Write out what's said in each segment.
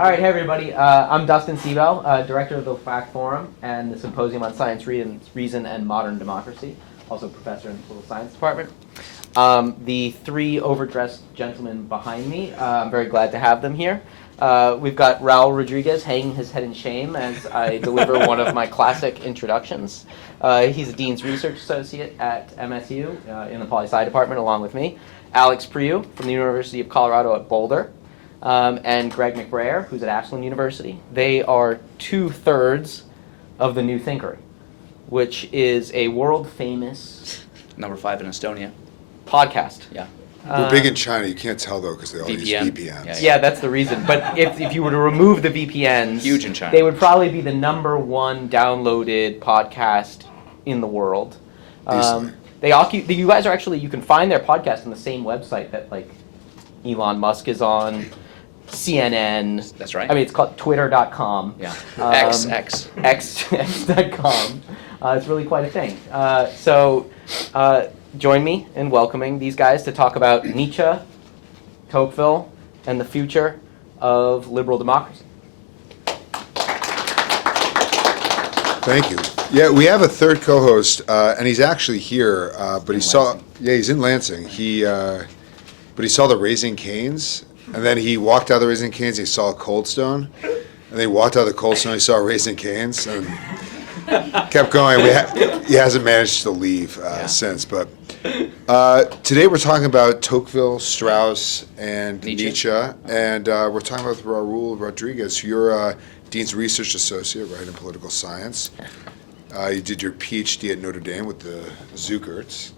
All right, hey everybody. I'm Dustin Siebel, director of the FACT Forum and the Symposium on Science, Reason, and Modern Democracy, also professor in the Political Science Department. The three overdressed gentlemen behind me, I'm very glad to have them here. We've got Raul Rodriguez hanging his head in shame as I deliver one of my classic introductions. He's a Dean's Research Associate at MSU in the Poli-Sci Department along with me. Alex Priou from the University of Colorado at Boulder. And Greg McBrayer, who's at Ashland University. They are 2/3 of the new Thinkery, which is a world-famous... Number 5 in Estonia. Podcast. Yeah. We're big in China. You can't tell, though, because they all use VPNs. Yeah, that's the reason. But if you were to remove the VPNs... Huge in China. They would probably be the #1 downloaded podcast in the world. You guys are actually... You can find their podcast on the same website that, like, Elon Musk is on... CNN. That's right. I mean, it's called twitter.com. Yeah. X.com. It's really quite a thing. So join me in welcoming these guys to talk about Nietzsche, Tocqueville, and the future of liberal democracy. Thank you. Yeah, we have a third co-host, and he's actually here, but he's in Lansing. But he saw the Raising Canes. And then he walked out of the Raising Canes, he saw a Cold Stone. And then he walked out of the Cold Stone, he saw Raising Canes, and kept going. He hasn't managed to leave since. But today we're talking about Tocqueville, Strauss, and Nietzsche. And we're talking about Raul Rodriguez. You're a Dean's Research Associate, right, in political science. You did your PhD at Notre Dame with the Zuckerts.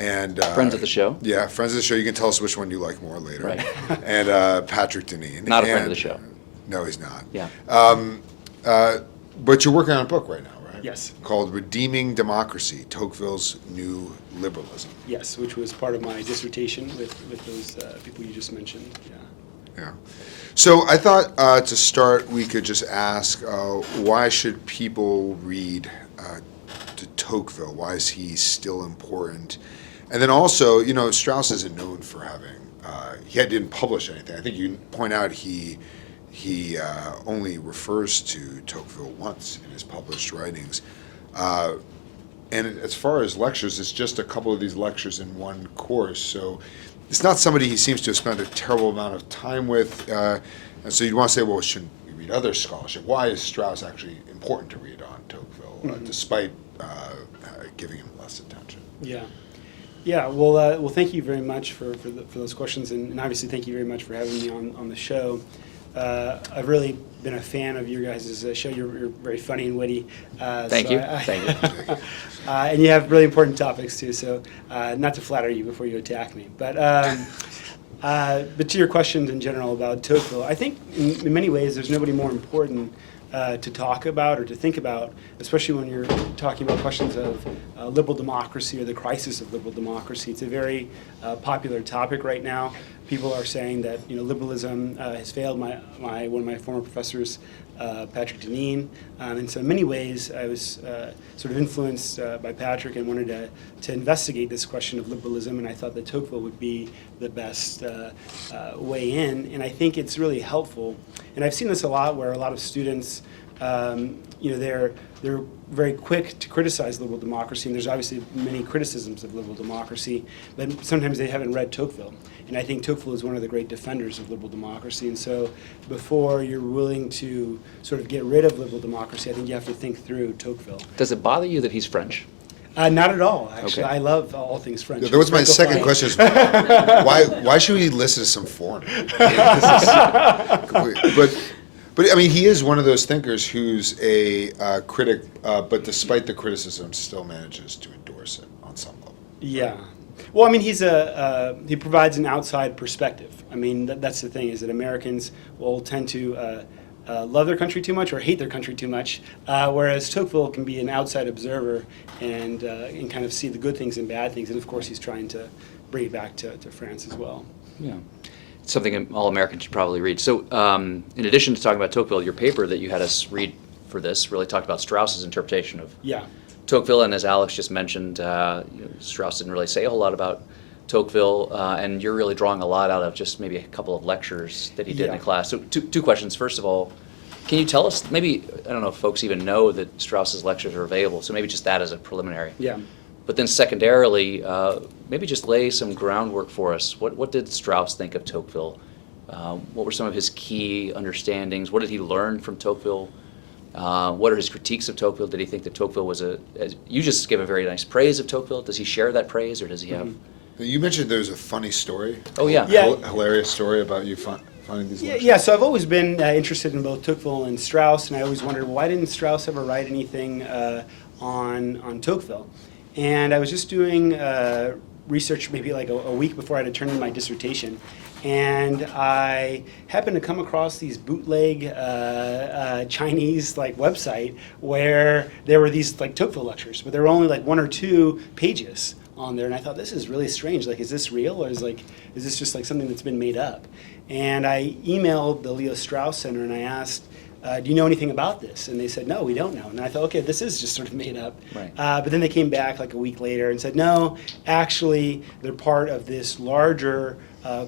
And friends of the show. Yeah, friends of the show. You can tell us which one you like more later. Right. And Patrick Deneen. Not a friend of the show. No, he's not. Yeah. But you're working on a book right now, right? Yes. Called Redeeming Democracy, Tocqueville's New Liberalism. Yes, which was part of my dissertation with those people you just mentioned. Yeah. So I thought to start we could just ask why should people read to Tocqueville? Why is he still important? And then also, Strauss isn't known for having, he didn't publish anything. I think you point out he only refers to Tocqueville once in his published writings. And as far as lectures, it's just a couple of these lectures in one course. So it's not somebody he seems to have spent a terrible amount of time with. And so you'd want to say, well, shouldn't we read other scholarship? Why is Strauss actually important to read on Tocqueville, despite giving him less attention? Yeah. Well, thank you very much for those questions, and obviously thank you very much for having me on the show. I've really been a fan of your guys' show. You're very funny and witty. Thank you. Thank you. And you have really important topics too. So not to flatter you before you attack me, but to your questions in general about Tocqueville, I think in many ways there's nobody more important to talk about or to think about, especially when you're talking about questions of liberal democracy or the crisis of liberal democracy. It's a very popular topic right now. People are saying that liberalism has failed. One of my former professors, Patrick Deneen, and so in many ways I was sort of influenced by Patrick and wanted to investigate this question of liberalism, and I thought that Tocqueville would be the best way in, and I think it's really helpful. And I've seen this a lot where a lot of students, they're very quick to criticize liberal democracy, and there's obviously many criticisms of liberal democracy, but sometimes they haven't read Tocqueville. And I think Tocqueville is one of the great defenders of liberal democracy. And so before you're willing to sort of get rid of liberal democracy, I think you have to think through Tocqueville. Does it bother you that he's French? Not at all, actually. Okay. I love all things French. Yeah, that was my second question. Is why should we listen to some foreigner? But I mean, he is one of those thinkers who's a critic, but despite the criticism, still manages to endorse it on some level. Yeah. Well, I mean, he provides an outside perspective. I mean, that's the thing, is that Americans will tend to love their country too much or hate their country too much, whereas Tocqueville can be an outside observer and kind of see the good things and bad things. And, of course, he's trying to bring it back to France as well. Yeah. It's something all Americans should probably read. So in addition to talking about Tocqueville, your paper that you had us read for this really talked about Strauss's interpretation of Tocqueville, and as Alex just mentioned, Strauss didn't really say a whole lot about Tocqueville, and you're really drawing a lot out of just maybe a couple of lectures that he did in a class. So two questions. First of all, can you tell us, maybe, I don't know if folks even know that Strauss's lectures are available, so maybe just that as a preliminary. Yeah. But then secondarily, maybe just lay some groundwork for us. What did Strauss think of Tocqueville? What were some of his key understandings? What did he learn from Tocqueville? What are his critiques of Tocqueville? Did he think that Tocqueville was you just give a very nice praise of Tocqueville. Does he share that praise, or does he have? You mentioned there's a funny story. Oh, yeah. Yeah. Hilarious story about you finding these lectures. Yeah, so I've always been interested in both Tocqueville and Strauss, and I always wondered, why didn't Strauss ever write anything on Tocqueville? And I was just doing research maybe like a week before I had to turn in my dissertation, and I happened to come across these bootleg Chinese website where there were these Tocqueville lectures, but there were only 1 or 2 pages on there, and I thought, this is really strange. Is this real, or is this just something that's been made up? And I emailed the Leo Strauss Center and I asked, do you know anything about this? And they said, no, we don't know. And I thought, okay, this is just sort of made up. Right. But then they came back a week later and said, no, actually, they're part of this larger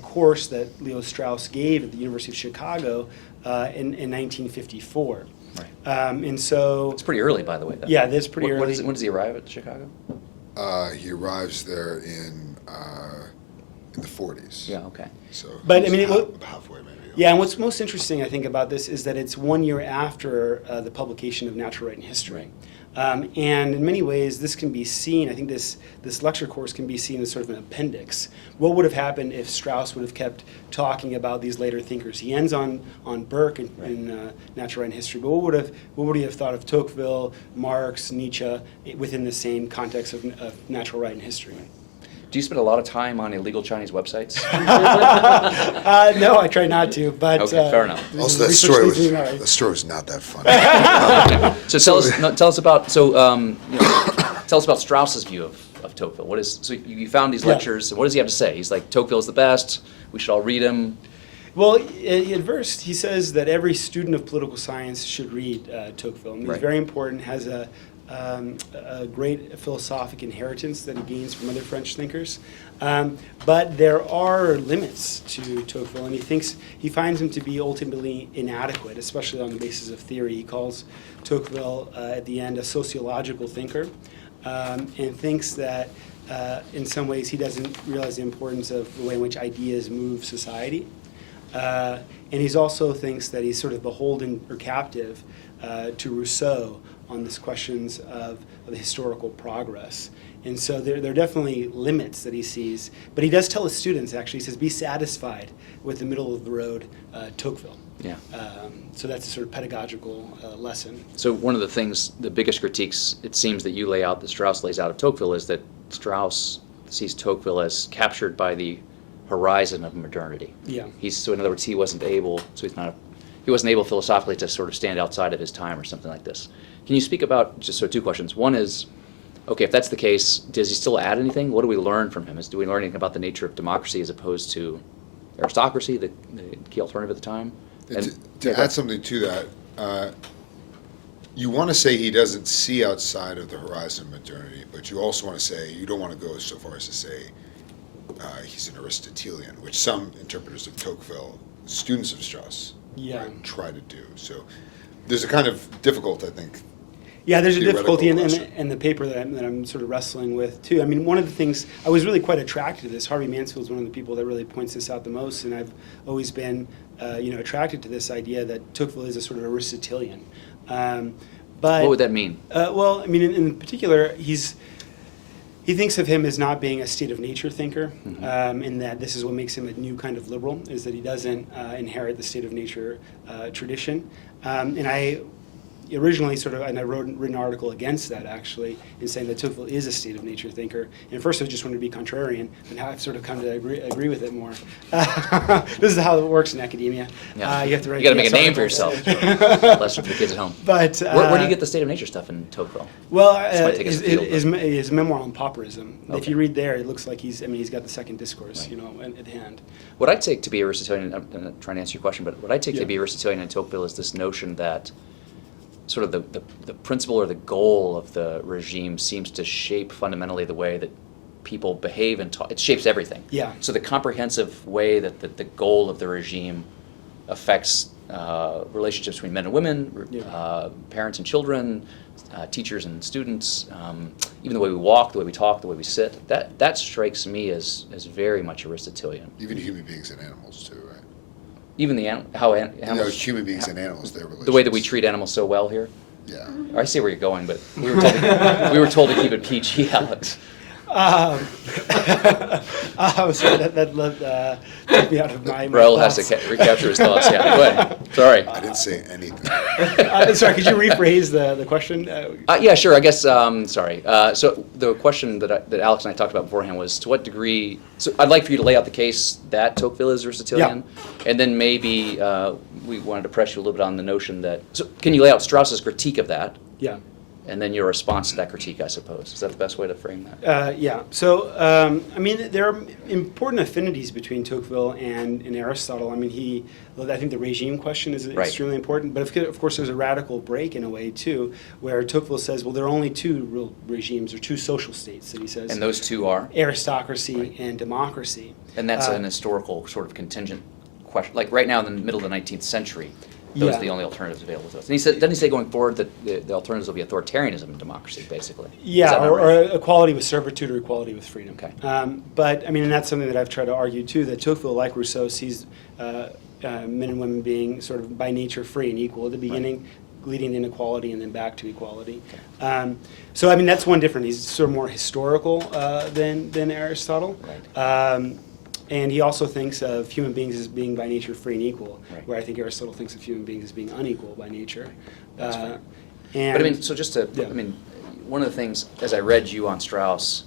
course that Leo Strauss gave at the University of Chicago in 1954. Right. And so... It's pretty early, by the way. Though. Yeah, that's pretty early. When does he arrive at Chicago? He arrives there in the 40s. Yeah, okay. So But, he's I mean, halfway maybe. Yeah, and what's most interesting, I think, about this is that it's 1 year after the publication of Natural Right and History. And in many ways, this can be seen, I think this lecture course can be seen as sort of an appendix. What would have happened if Strauss would have kept talking about these later thinkers? He ends on Burke in Natural Right and History, but what would he have thought of Tocqueville, Marx, Nietzsche within the same context of Natural Right and History? Do you spend a lot of time on illegal Chinese websites? No, I try not to, but... Okay, fair enough. Also, that story was not that funny. So tell us about tell us about Strauss's view of Tocqueville. So you found these lectures. What does he have to say? He's like, Tocqueville's the best. We should all read him. Well, at first, he says that every student of political science should read Tocqueville. And he's very important, has a great philosophic inheritance that he gains from other French thinkers. But there are limits to Tocqueville, and he finds him to be ultimately inadequate, especially on the basis of theory. He calls Tocqueville, at the end, a sociological thinker, and thinks that in some ways he doesn't realize the importance of the way in which ideas move society. And he also thinks that he's sort of beholden or captive to Rousseau on these questions of historical progress. And so there are definitely limits that he sees. But he does tell his students, actually, he says, be satisfied with the middle of the road Tocqueville. Yeah. So that's a sort of pedagogical lesson. So one of the things, the biggest critiques, it seems that you lay out, that Strauss lays out of Tocqueville, is that Strauss sees Tocqueville as captured by the horizon of modernity. Yeah. So in other words, he wasn't able philosophically to sort of stand outside of his time or something like this. Can you speak about, just 2 questions. One is, okay, if that's the case, does he still add anything? What do we learn from him? Do we learn anything about the nature of democracy as opposed to aristocracy, the key alternative at the time? And to add something to that, you want to say he doesn't see outside of the horizon of modernity, but you also want to say, you don't want to go so far as to say he's an Aristotelian, which some interpreters of Tocqueville, students of Strauss, try to do. So there's a kind of difficult, I think. Yeah, there's a difficulty question. in the paper that I'm sort of wrestling with, too. I mean, one of the things, I was really quite attracted to this. Harvey Mansfield's one of the people that really points this out the most, and I've always been attracted to this idea that Tocqueville is a sort of Aristotelian. But what would that mean? Well, I mean, in particular, he thinks of him as not being a state of nature thinker, and that this is what makes him a new kind of liberal, is that he doesn't inherit the state of nature tradition. And I originally and I wrote an article against that, actually, in saying that Tocqueville is a state of nature thinker. And at first I just wanted to be contrarian, but now I've sort of come to agree with it more. This is how it works in academia. Yeah. You have to write. You got to make a name for yourself. Lesson for the kids at home. But where do you get the state of nature stuff in Tocqueville? Well, his memoir on pauperism. Okay. If you read there, it looks like he's got the second discourse, at hand. What I take to be Aristotelian, I'm not trying to answer your question, but what I take to be Aristotelian in Tocqueville is this notion that sort of the principle or the goal of the regime seems to shape fundamentally the way that people behave and talk, it shapes everything. Yeah. So the comprehensive way that the goal of the regime affects relationships between men and women, parents and children, teachers and students, even the way we walk, the way we talk, the way we sit, that strikes me as very much Aristotelian. Even human beings and animals too, right? Even animals, human beings and animals, their relations. the way that we treat animals so well here. Yeah. I see where you're going, but we were told to keep it PG, Alex. Sorry, that took me out of my Raul thoughts. has to recapture his thoughts. Yeah, go ahead. Sorry. I didn't say anything. Sorry, could you rephrase the question? Yeah, sure. I guess. Sorry. So the question that Alex and I talked about beforehand was, to what degree? So I'd like for you to lay out the case that Tocqueville is Aristotelian, and then maybe we wanted to press you a little bit on the notion that. So can you lay out Strauss's critique of that, Yeah. and then your response to that critique? I suppose is that the best way to frame that? Yeah. So, I mean, there are important affinities between Tocqueville and Aristotle. I mean, I think the regime question is Right. extremely important, but of course there's a radical break in a way, too, where Tocqueville says, well, there are only two real regimes, or two social states that he says. And those two are, Aristocracy and democracy. and that's an historical sort of contingent question. Like right now in the middle of the 19th century, those are the only alternatives available to us. And doesn't he say going forward that the alternatives will be authoritarianism and democracy, basically? Is Yeah, that not or right? equality with servitude or equality with freedom. Okay. But, I mean, and that's something that I've tried to argue, too, that Tocqueville, like Rousseau, sees men and women being sort of by nature free and equal at the beginning, leading to inequality and then back to equality. So, I mean, that's one difference. He's sort of more historical than Aristotle. Right. And he also thinks of human beings as being by nature free and equal, Right. where I think Aristotle thinks of human beings as being unequal by nature. That's fair. And But I mean, so just to, Yeah. I mean, one of the things, as I read you on Strauss,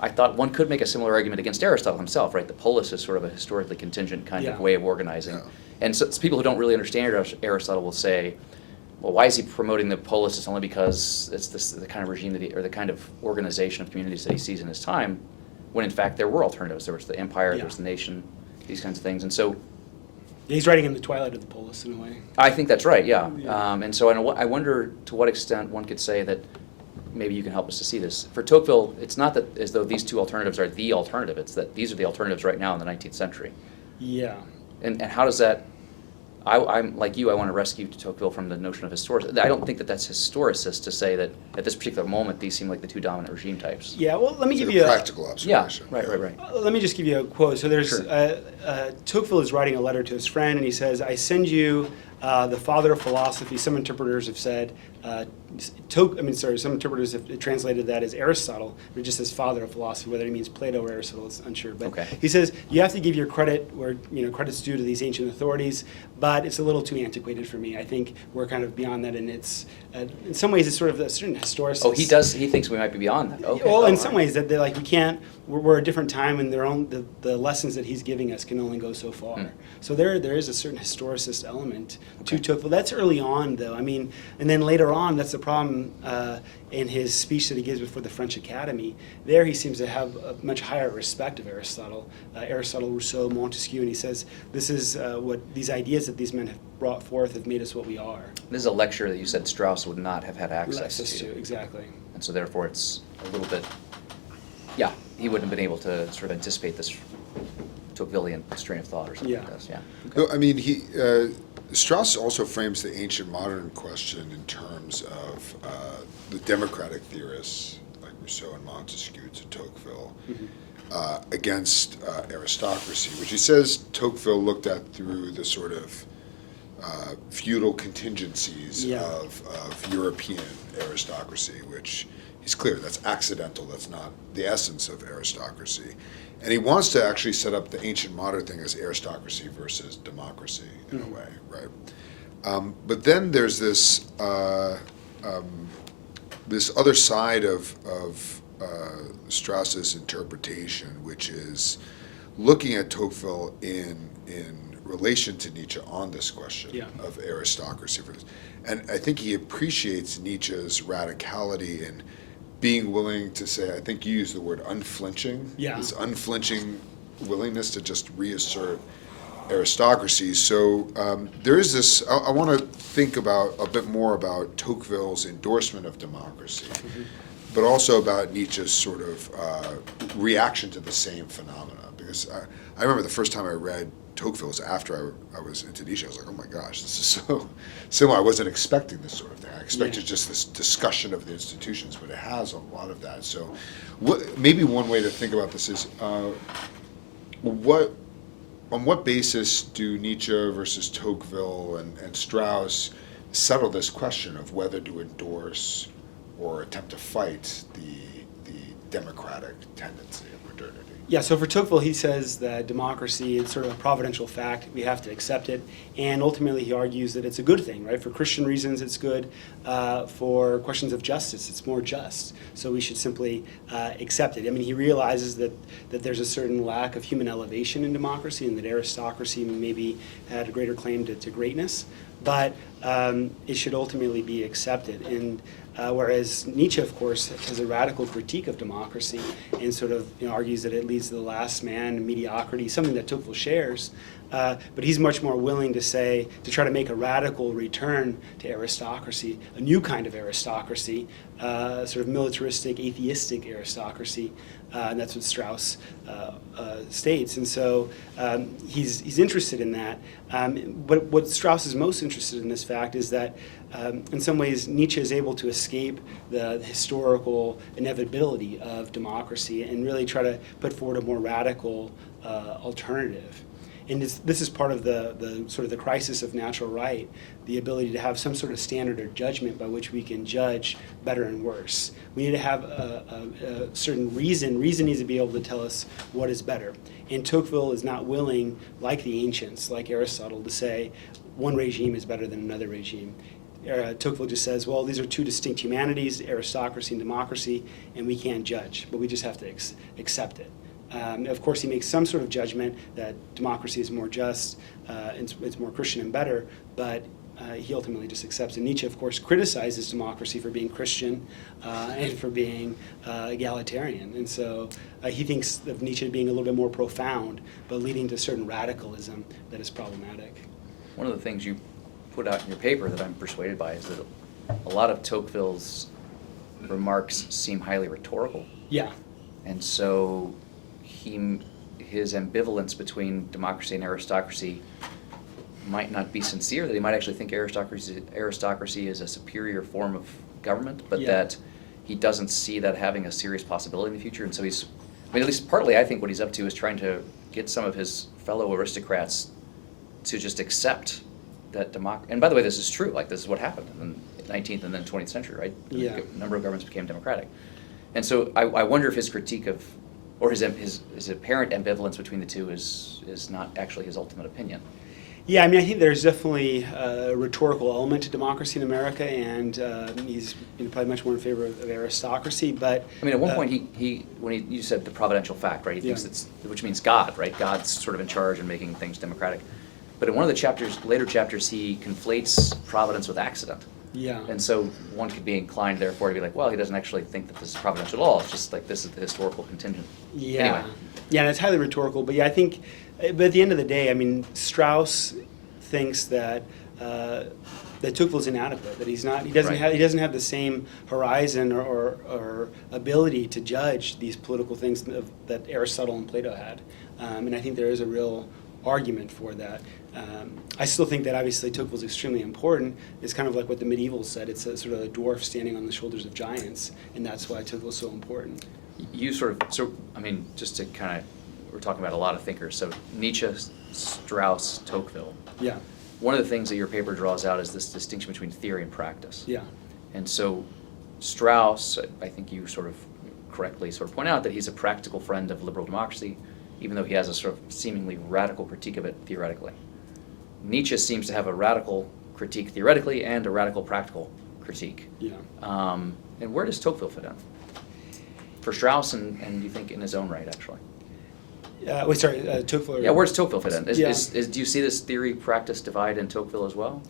I thought one could make a similar argument against Aristotle himself, right? The polis is sort of a historically contingent kind of Yeah. way of organizing. Yeah. And so people who don't really understand Aristotle will say, well, why is he promoting the polis? It's only because it's the kind of regime or the kind of organization of communities that he sees in his time, when in fact there were alternatives. There was the empire, Yeah. there was the nation, these kinds of things. And so he's writing in the twilight of the polis, in a way. I think that's right, yeah. Yeah. And so I wonder to what extent one could say that maybe you can help us to see this. For Tocqueville, it's not that as though these two alternatives are the alternative. It's that these are the alternatives right now in the 19th century. Yeah. And how does that? I'm like you. I want to rescue Tocqueville from the notion of historicist. I don't think that that's historicist to say that at this particular moment these seem like the two dominant regime types. Yeah, well, let me It's give like you a practical Yeah, observation. right. let me just give you a quote. So there's Sure. Tocqueville is writing a letter to his friend, and he says, "I send you the father of philosophy." Some interpreters have said, some interpreters have translated that as Aristotle, but just as father of philosophy. Whether he means Plato or Aristotle is unsure. But Okay. he says you have to give your credit where credit's due to these ancient authorities, but it's a little too antiquated for me. I think we're kind of beyond that, and it's in some ways it's sort of a certain historicist. Oh, he does. He thinks we might be beyond that. Okay. Well, Oh, in all some right. ways that they're like we can't. We're a different time, and the lessons that he's giving us can only go so far. Hmm. So there is a certain historicist element to Tocqueville. That's early on, though. I mean, and then later on, that's the problem in his speech that he gives before the French Academy. There, he seems to have a much higher respect of Aristotle, Rousseau, Montesquieu, and he says this is what these ideas that these men have brought forth have made us what we are. This is a lecture that you said Strauss would not have had access to. Exactly. And so therefore it's a little bit, yeah, he wouldn't have been able to sort of anticipate this Tocquevillian strain of thought or something like this, yeah. No, I mean, Strauss also frames the ancient modern question in terms of the democratic theorists like Rousseau and Montesquieu to Tocqueville against aristocracy, which he says Tocqueville looked at through the sort of feudal contingencies Yeah. of European aristocracy, which he's clear that's accidental, that's not the essence of aristocracy. And he wants to actually set up the ancient modern thing as aristocracy versus democracy in a way, right? But then there's this this other side of Strauss's interpretation, which is looking at Tocqueville in relation to Nietzsche on this question of aristocracy. And I think he appreciates Nietzsche's radicality in being willing to say, I think you used the word unflinching, this unflinching willingness to just reassert aristocracy. So there is this, I want to think about a bit more about Tocqueville's endorsement of democracy. but also about Nietzsche's sort of reaction to the same phenomena. Because I remember the first time I read Tocqueville was after I was into Nietzsche. I was like, oh my gosh, this is so similar. I wasn't expecting this sort of thing. I expected just this discussion of the institutions, but it has a lot of that. So maybe one way to think about this is on what basis do Nietzsche versus Tocqueville and Strauss settle this question of whether to endorse or attempt to fight the democratic tendency of modernity? Yeah, so for Tocqueville, he says that democracy is sort of a providential fact. We have to accept it. And ultimately, he argues that it's a good thing, right? For Christian reasons, it's good. For questions of justice, it's more just. So we should simply accept it. I mean, he realizes that there's a certain lack of human elevation in democracy and that aristocracy maybe had a greater claim to greatness. But it should ultimately be accepted. And whereas Nietzsche, of course, has a radical critique of democracy and sort of argues that it leads to the last man and mediocrity, something that Tocqueville shares. But he's much more willing to try to make a radical return to aristocracy, a new kind of aristocracy, sort of militaristic, atheistic aristocracy. And that's what Strauss states. And so he's interested in that. But what Strauss is most interested in this fact is that in some ways Nietzsche is able to escape the historical inevitability of democracy and really try to put forward a more radical alternative. And this is part of the sort of the crisis of natural right, the ability to have some sort of standard or judgment by which we can judge better and worse. We need to have a certain reason. Reason needs to be able to tell us what is better. And Tocqueville is not willing, like the ancients, like Aristotle, to say one regime is better than another regime. Tocqueville just says, well, these are two distinct humanities, aristocracy and democracy, and we can't judge, but we just have to accept it. Of course, he makes some sort of judgment that democracy is more just, it's more Christian and better, but he ultimately just accepts it. Nietzsche, of course, criticizes democracy for being Christian and for being egalitarian. And so he thinks of Nietzsche being a little bit more profound, but leading to certain radicalism that is problematic. One of the things you put out in your paper that I'm persuaded by is that a lot of Tocqueville's remarks seem highly rhetorical. Yeah. And so his ambivalence between democracy and aristocracy might not be sincere, that he might actually think aristocracy is a superior form of government, but that he doesn't see that having a serious possibility in the future. And so at least partly I think what he's up to is trying to get some of his fellow aristocrats to just accept that democracy. And by the way, this is true, like this is what happened in the 19th and then 20th century, right? Yeah. A number of governments became democratic. And so I wonder if his critique of, or his apparent ambivalence between the two is not actually his ultimate opinion. Yeah, I mean, I think there's definitely a rhetorical element to democracy in America, and he's probably much more in favor of aristocracy. But I mean, at one point, you said the providential fact, right? He thinks which means God, right? God's sort of in charge and making things democratic. But in one of the later chapters, he conflates providence with accident. Yeah. And so one could be inclined, therefore, to be like, well, he doesn't actually think that this is providential at all. It's just like this is the historical contingent. Yeah. Anyway. Yeah, and it's highly rhetorical. But yeah, I think, but at the end of the day, I mean, Strauss thinks that Tocqueville's inadequate. That he doesn't have the same horizon or ability to judge these political things that Aristotle and Plato had. And I think there is a real argument for that. I still think that obviously Tocqueville's extremely important. It's kind of like what the medievals said. It's a sort of a dwarf standing on the shoulders of giants, and that's why Tocqueville's so important. Just to kind of, we're talking about a lot of thinkers. So Nietzsche, Strauss, Tocqueville. Yeah. One of the things that your paper draws out is this distinction between theory and practice. Yeah. And so Strauss, I think you sort of correctly sort of point out that he's a practical friend of liberal democracy, even though he has a sort of seemingly radical critique of it theoretically. Nietzsche seems to have a radical critique theoretically and a radical practical critique. Yeah. And where does Tocqueville fit in? For Strauss and you think in his own right, actually? Tocqueville? Yeah, where does Tocqueville fit in? Yeah. Do you see this theory-practice divide in Tocqueville as well?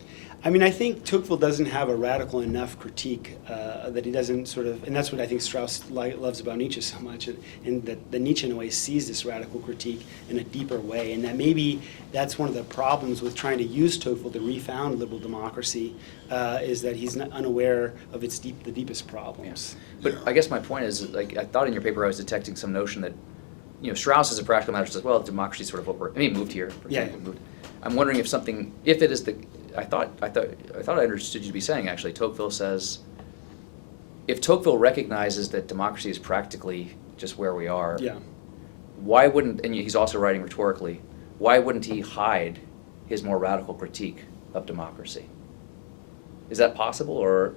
I mean, I think Tocqueville doesn't have a radical enough critique that he doesn't sort of, and that's what I think Strauss loves about Nietzsche so much, and that Nietzsche in a way sees this radical critique in a deeper way, and that maybe that's one of the problems with trying to use Tocqueville to refound liberal democracy, is that he's not unaware of the deepest problems. But I guess my point is, like, I thought in your paper I was detecting some notion that, Strauss as a practical matter says, well, democracy is sort of what he moved here, for example. Yeah. Moved. I'm wondering if it is I thought I understood you to be saying, actually, Tocqueville says, if Tocqueville recognizes that democracy is practically just where we are, Yeah. why wouldn't, and he's also writing rhetorically, why wouldn't he hide his more radical critique of democracy? Is that possible? Or,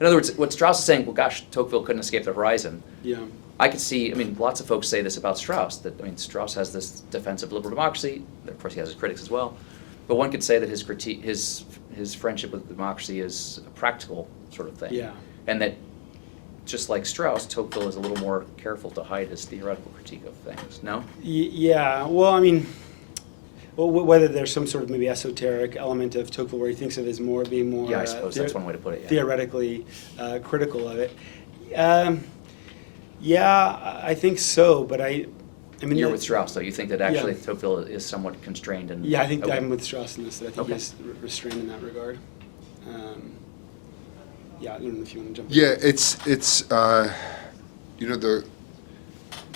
in other words, what Strauss is saying, well, gosh, Tocqueville couldn't escape the horizon. Yeah. I could see, lots of folks say this about Strauss, Strauss has this defense of liberal democracy. Of course, he has his critics as well. But one could say that his critique, his friendship with democracy is a practical sort of thing. Yeah. And that, just like Strauss, Tocqueville is a little more careful to hide his theoretical critique of things. No? Yeah. Well, I mean, whether there's some sort of maybe esoteric element of Tocqueville where he thinks of it as being more Yeah, I suppose that's one way to put it. Yeah. theoretically critical of it. Yeah, I think so, but I mean, You're with Strauss, though. You think that actually Tocqueville is somewhat constrained and Yeah, I think okay. I'm with Strauss in this. That I think Okay. he's restrained in that regard. Yeah, I don't know if you want to jump. Yeah,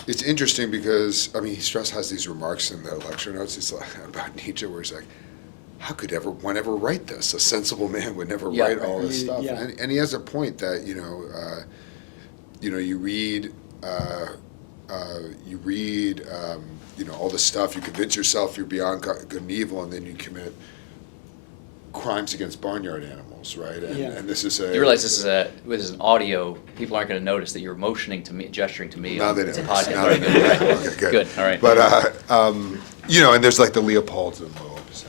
it's interesting because Strauss has these remarks in the lecture notes. It's like about Nietzsche, where he's like, "How could one ever write this? A sensible man would never Yeah, write right. all this stuff." Yeah. And he has a point that you read all this stuff. You convince yourself you're beyond good and evil, and then you commit crimes against barnyard animals, right? And, Yeah. and this is You realize this is an audio. People aren't going to notice that you're motioning to me, gesturing to me. Now they It's a know. podcast. Now All right, they good. know. Right. Okay, Good. All right. But and there's like the Leopolds and Loebs,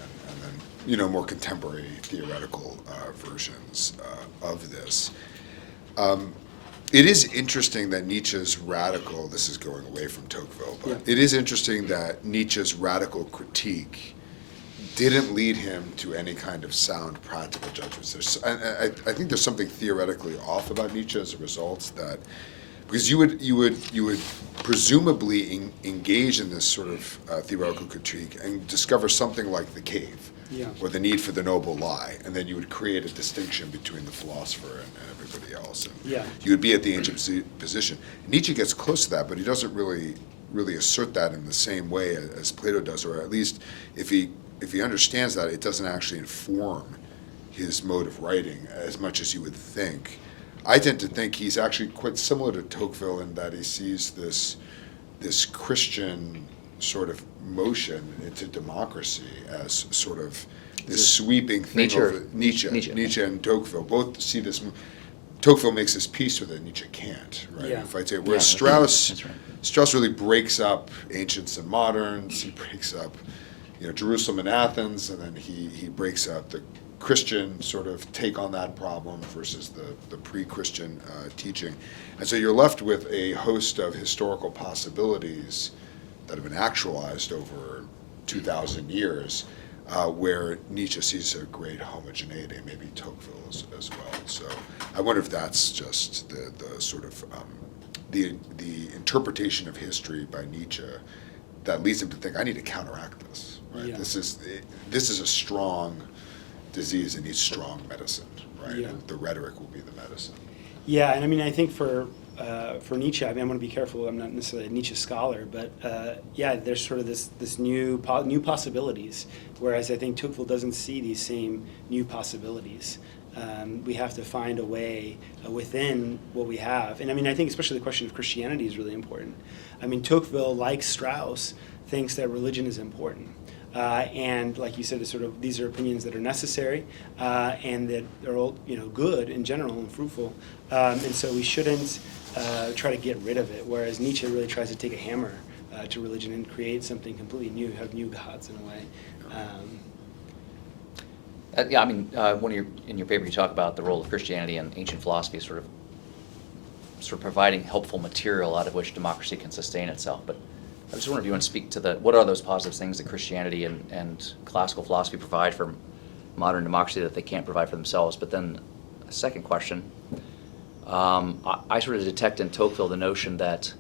and then more contemporary theoretical versions of this. It is interesting that Nietzsche's radical. This is going away from Tocqueville, but Yeah. it is interesting that Nietzsche's radical critique didn't lead him to any kind of sound practical judgments. I think there's something theoretically off about Nietzsche as a result, that because you would presumably engage in this sort of theoretical critique and discover something like the cave, Yeah. or the need for the noble lie, and then you would create a distinction between the philosopher and everybody else, and Yeah. you would be at the ancient position. Nietzsche gets close to that, but he doesn't really assert that in the same way as Plato does, or at least if he understands that, it doesn't actually inform his mode of writing as much as you would think. I tend to think he's actually quite similar to Tocqueville in that he sees this Christian sort of motion into democracy as sort of this sweeping thing. Nietzsche and Tocqueville both see this. Tocqueville makes his peace with it. Nietzsche can't, right? Yeah. He fights it. Yeah, Whereas Strauss, that's right. Strauss really breaks up ancients and moderns. He breaks up, Jerusalem and Athens, and then he breaks up the Christian sort of take on that problem versus the pre-Christian teaching. And so you're left with a host of historical possibilities that have been actualized over 2,000 years, where Nietzsche sees a great homogeneity, maybe Tocqueville as well. So I wonder if that's just the sort of the interpretation of history by Nietzsche that leads him to think, I need to counteract this. Right? Yeah. This is a strong disease. It needs strong medicine. Right? Yeah. And the rhetoric will be the medicine. Yeah, and Nietzsche, I'm going to be careful. I'm not necessarily a Nietzsche scholar, but there's sort of this new possibilities. Whereas I think Tocqueville doesn't see these same new possibilities. We have to find a way within what we have, and I think especially the question of Christianity is really important. Tocqueville, like Strauss, thinks that religion is important. And like you said, these are opinions that are necessary and that are all good in general and fruitful. And so we shouldn't try to get rid of it. Whereas Nietzsche really tries to take a hammer to religion and create something completely new, have new gods in a way. In your paper you talk about the role of Christianity and ancient philosophy, sort of providing helpful material out of which democracy can sustain itself. But I just wonder if you want to speak to what are those positive things that Christianity and classical philosophy provide for modern democracy that they can't provide for themselves. But then a second question, I sort of detect in Tocqueville the notion that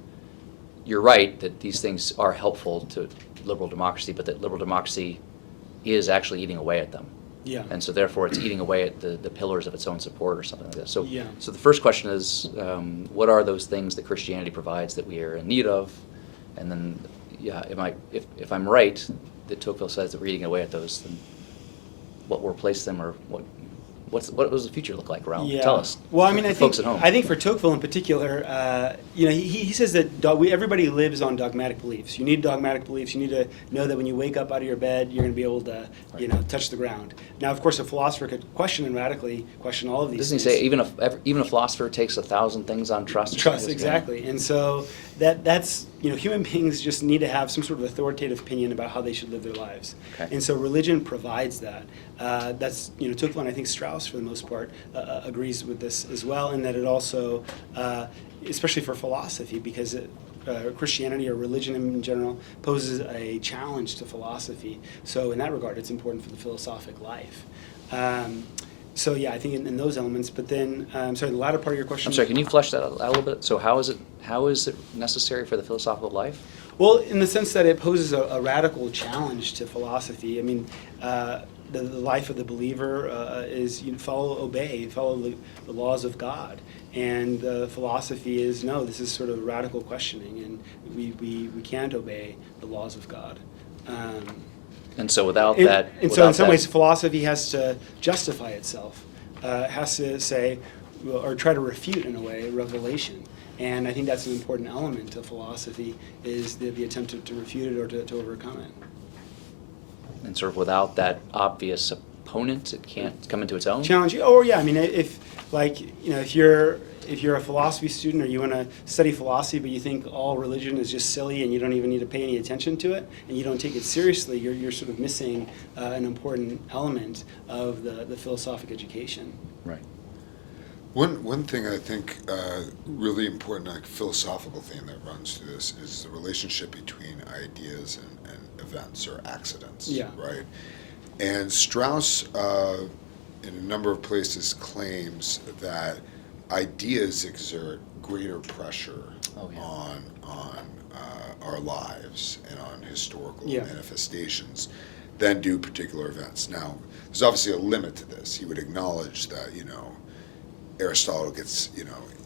you're right, that these things are helpful to liberal democracy, but that liberal democracy is actually eating away at them. Yeah. And so therefore it's eating away at the pillars of its own support or something like that. So, Yeah. so the first question is, what are those things that Christianity provides that we are in need of? And then, yeah, if I'm right, that Tocqueville says that we're eating away at those, then what will replace them, or what does the future look like, Raul? Yeah. Tell us. Well, I mean, Folks at home. I think for Tocqueville in particular, he says that everybody lives on dogmatic beliefs. You need dogmatic beliefs. You need to know that when you wake up out of your bed, you're going to be able to, touch the ground. Now, of course, a philosopher could question and radically question all of these Doesn't he things. say even a philosopher takes 1,000 things on trust? or Trust, something? exactly. And so that's human beings just need to have some sort of authoritative opinion about how they should live their lives. Okay. And so religion provides that. That's Tocqueville, and I think Strauss for the most part agrees with this as well, in that it also, especially for philosophy, because Christianity or religion in general poses a challenge to philosophy. So in that regard, it's important for the philosophic life. So yeah, I think in those elements. But then, sorry, the latter part of your question. I'm sorry, can you flesh that out a little bit? So how is it necessary for the philosophical life? Well, in the sense that it poses a radical challenge to philosophy. I mean, the life of the believer is follow the laws of God. And philosophy is, no, this is sort of radical questioning, and we can't obey the laws of God. And so without that... And so in some ways, philosophy has to justify itself, has to say, or try to refute, in a way, revelation. And I think that's an important element of philosophy, is the attempt to refute it or to overcome it. And sort of without that obvious opponent, it can't come into its own? Challenge. Oh, yeah. I mean, if you're a philosophy student or you want to study philosophy, but you think all religion is just silly and you don't even need to pay any attention to it, and you don't take it seriously, you're sort of missing an important element of the philosophic education. Right. One thing I think really important, like philosophical theme that runs through this, is the relationship between ideas and events or accidents. Yeah. Right. And Strauss, in a number of places, claims that ideas exert greater pressure on our lives and on historical manifestations than do particular events. Now, there's obviously a limit to this. He would acknowledge that Aristotle gets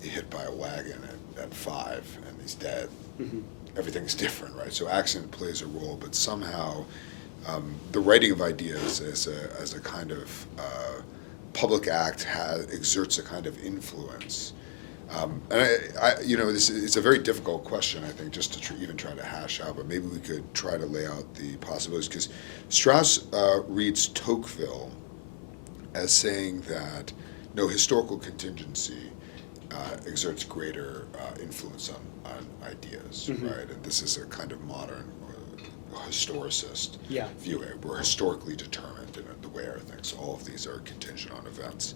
hit by a wagon at 5 and he's dead. Mm-hmm. Everything's different, right? So accident plays a role, but somehow the writing of ideas as a kind of public act exerts a kind of influence. And it's a very difficult question, I think, just to even try to hash out, but maybe we could try to lay out the possibilities, because Strauss reads Tocqueville as saying that no, historical contingency exerts greater influence on ideas, mm-hmm. right? And this is a kind of modern historicist view. We're historically determined in the way our things. All of these are contingent on events.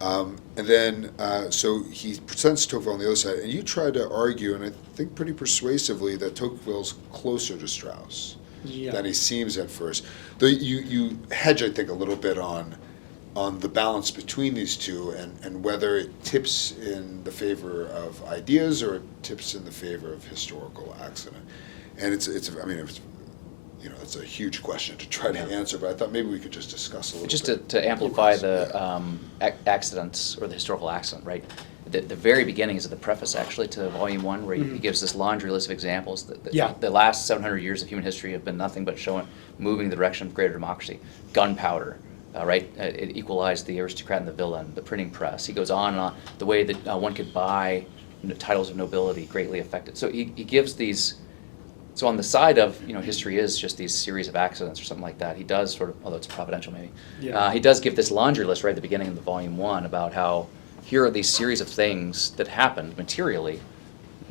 And then, so he presents Tocqueville on the other side, and you try to argue, and I think pretty persuasively, that Tocqueville's closer to Strauss than he seems at first. Though you hedge, I think, a little bit on the balance between these two, and whether it tips in the favor of ideas or it tips in the favor of historical accident. And it's a huge question to try to answer, but I thought maybe we could just discuss a little just bit. to amplify the accidents, or the historical accident, right? The very beginning is at the preface, actually, to Volume 1, where he gives this laundry list of examples. The last 700 years of human history have been nothing but moving in the direction of greater democracy. Gunpowder, right? It equalized the aristocrat and the villain. The printing press. He goes on and on. The way that one could buy titles of nobility greatly affected. So he gives these. So on the side of history is just these series of accidents or something like that. He does sort of, although it's providential maybe, he does give this laundry list right at the beginning of the Volume 1 about how here are these series of things that happened materially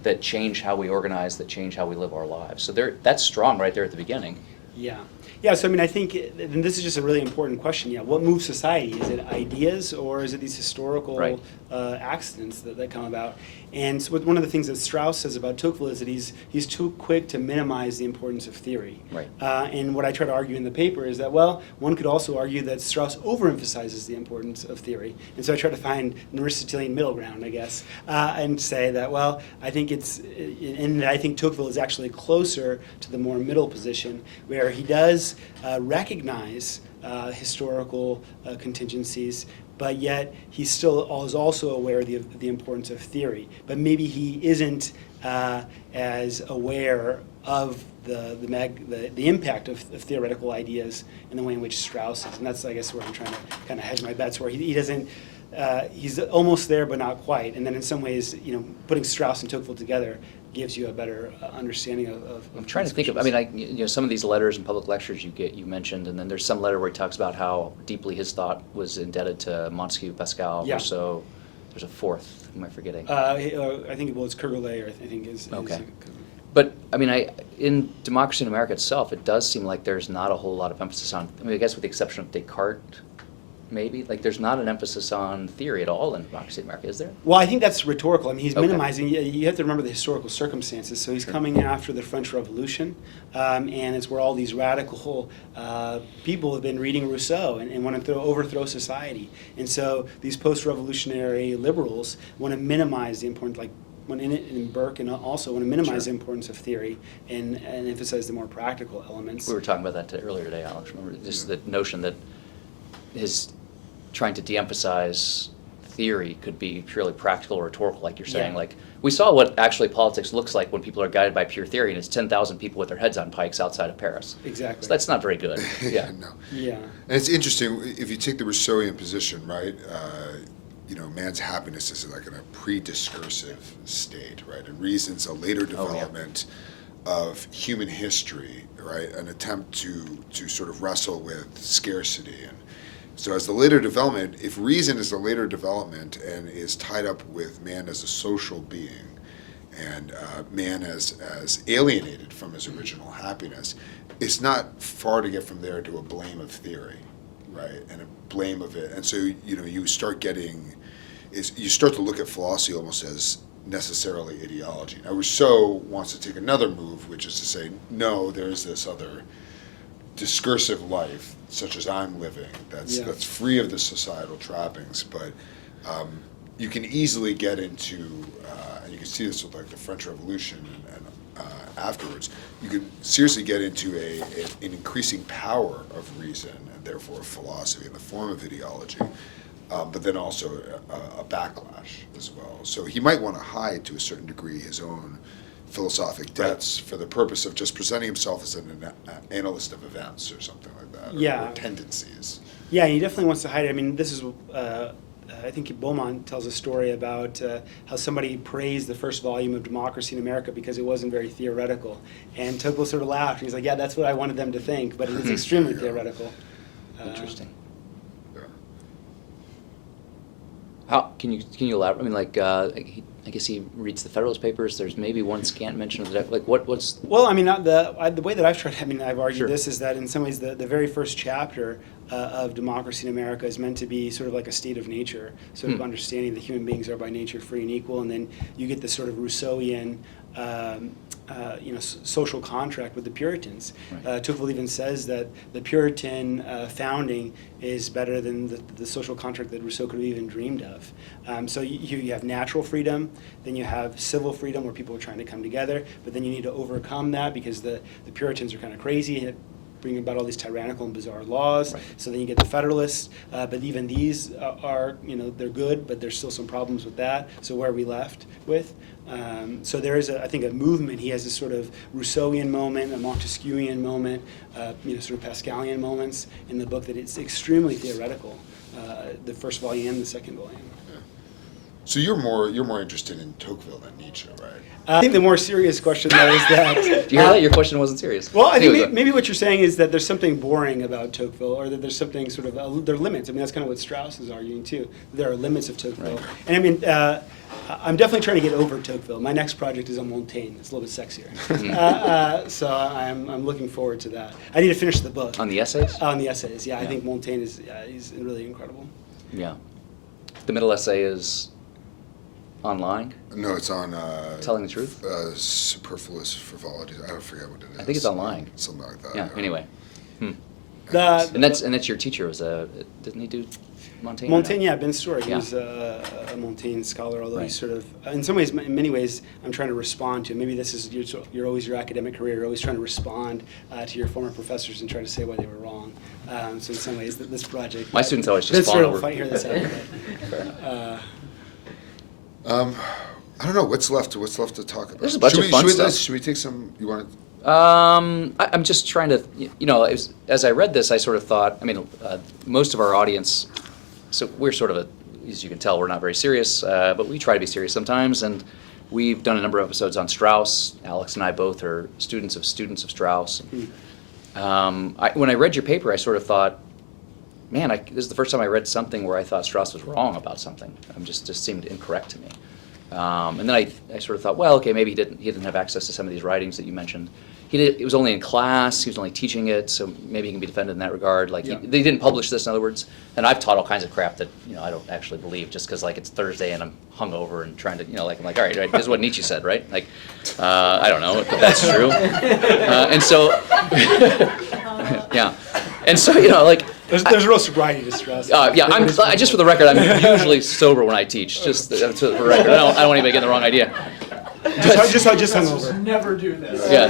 that change how we organize, that change how we live our lives. So that's strong right there at the beginning. Yeah, so I think, and this is just a really important question. What moves society? Is it ideas, or is it these historical accidents that come about. And so one of the things that Strauss says about Tocqueville is that he's too quick to minimize the importance of theory. Right. And what I try to argue in the paper is that, well, one could also argue that Strauss overemphasizes the importance of theory. And so I try to find an Aristotelian middle ground, I guess, and say that, well, I think I think Tocqueville is actually closer to the more middle position, where he does recognize historical contingencies, but yet he still is also aware of the importance of theory. But maybe he isn't as aware of the impact of theoretical ideas in the way in which Strauss is. And that's, I guess, where I'm trying to kind of hedge my bets, where he doesn't, he's almost there but not quite. And then in some ways, putting Strauss and Tocqueville together gives you a better understanding of I'm trying to think of, some of these letters and public lectures you mentioned, and then there's some letter where he talks about how deeply his thought was indebted to Montesquieu, Pascal, Yeah. Rousseau. There's a fourth, who am I forgetting? I think it was Kergolay, I think is. Okay. But, in Democracy in America itself, it does seem like there's not a whole lot of emphasis on, I guess with the exception of Descartes, maybe, there's not an emphasis on theory at all in Democracy in America, is there? Well, I think that's rhetorical. He's Okay. minimizing. You have to remember the historical circumstances. So he's coming after the French Revolution, and it's where all these radical people have been reading Rousseau and want to overthrow society. And so these post-revolutionary liberals want to minimize the importance, in Burke, and also want to minimize the importance of theory and emphasize the more practical elements. We were talking about that earlier today, Alex. Remember, just the notion that his trying to de-emphasize theory could be purely practical or rhetorical, like you're saying. Yeah. We saw what actually politics looks like when people are guided by pure theory, and it's 10,000 people with their heads on pikes outside of Paris. Exactly. So that's not very good. Yeah. No. Yeah. And it's interesting, if you take the Rousseauian position, right, man's happiness is like in a pre-discursive state, right? And reason's a later development of human history, right? An attempt to sort of wrestle with scarcity. And so as the later development, if reason is the later development and is tied up with man as a social being and man as alienated from his original happiness, it's not far to get from there to a blame of theory, right? And a blame of it. And so, you start to look at philosophy almost as necessarily ideology. Now, Rousseau wants to take another move, which is to say, no, there's this other discursive life, such as I'm living, that's free of the societal trappings. But you can easily get into, and you can see this with the French Revolution and afterwards, you can seriously get into an increasing power of reason and therefore philosophy in the form of ideology. But then also a backlash as well. So he might want to hide to a certain degree his own philosophic debts for the purpose of just presenting himself as an analyst of events or something like that, or tendencies. Yeah, he definitely wants to hide it. This is, I think Beaumont tells a story about how somebody praised the first volume of Democracy in America because it wasn't very theoretical. And Tocqueville sort of laughed. He's like, yeah, that's what I wanted them to think, but it is extremely theoretical. Interesting. How can you elaborate? I guess he reads the Federalist Papers. There's maybe one scant mention of that. What's? Well, the way that I've tried. I've argued Sure. this is that in some ways the very first chapter of Democracy in America is meant to be sort of like a state of nature, sort of understanding that human beings are by nature free and equal, and then you get this sort of Rousseauian. Social contract with the Puritans. Right. Tocqueville even says that the Puritan founding is better than the social contract that Rousseau could have even dreamed of. So you have natural freedom, then you have civil freedom where people are trying to come together, but then you need to overcome that because the Puritans are kind of crazy and bringing about all these tyrannical and bizarre laws. Right. So then you get the Federalists, but even these are, they're good, but there's still some problems with that. So where are we left with? So there is, I think, a movement. He has this sort of Rousseauian moment, a Montesquieuian moment, sort of Pascalian moments in the book that it's extremely theoretical, the first volume and the second volume. Yeah. So you're more interested in Tocqueville than Nietzsche, right? I think the more serious question, though, is that... Do you hear that? Your question wasn't serious. Well, I think maybe what you're saying is that there's something boring about Tocqueville, or that there's something sort of... there are limits. That's kind of what Strauss is arguing, too. There are limits of Tocqueville. Right. And I'm definitely trying to get over Tocqueville. My next project is on Montaigne. It's a little bit sexier. So I'm looking forward to that. I need to finish the book. On the essays? On the essays, yeah. I think Montaigne is he's really incredible. Yeah. The middle essay is online? No, it's on Telling the Truth? Superfluous Frivolity. I don't forget what it is. I think it's online. Something like that. Yeah. Anyway, The- and that's your teacher didn't he do Montaigne? or Montaigne, no? yeah, Ben Stewart. He Yeah. was a Montaigne scholar, although Right. he's sort of, in some ways, in many ways, I'm trying to respond to. Maybe this is you're always your academic career. You're always trying to respond to your former professors and try to say why they were wrong. So in some ways, this project. My students always just Ben fawn Stewart over. will fight here this out. I don't know what's left to talk about. There's a bunch of fun stuff. Should we take some? You want? I'm just trying to, as I read this, I sort of thought, most of our audience, so we're sort of as you can tell, we're not very serious, but we try to be serious sometimes, and we've done a number of episodes on Strauss. Alex and I both are students of Strauss. When I read your paper, I sort of thought, man, this is the first time I read something where I thought Strauss was wrong about something. Just seemed incorrect to me. And then I sort of thought, well, okay, maybe he didn't have access to some of these writings that you mentioned. It was only in class. He was only teaching it, so maybe he can be defended in that regard. Like they didn't publish this, in other words. And I've taught all kinds of crap that I don't actually believe, just because it's Thursday and I'm hungover and trying to I'm like, all right, this is what Nietzsche said, right? I don't know if that's true. And so yeah, and so There's a real sobriety to Strauss. I'm just for the record, I'm usually sober when I teach. Just for the record, I don't want anybody getting the wrong idea. Just hungover. Never do this. Yeah,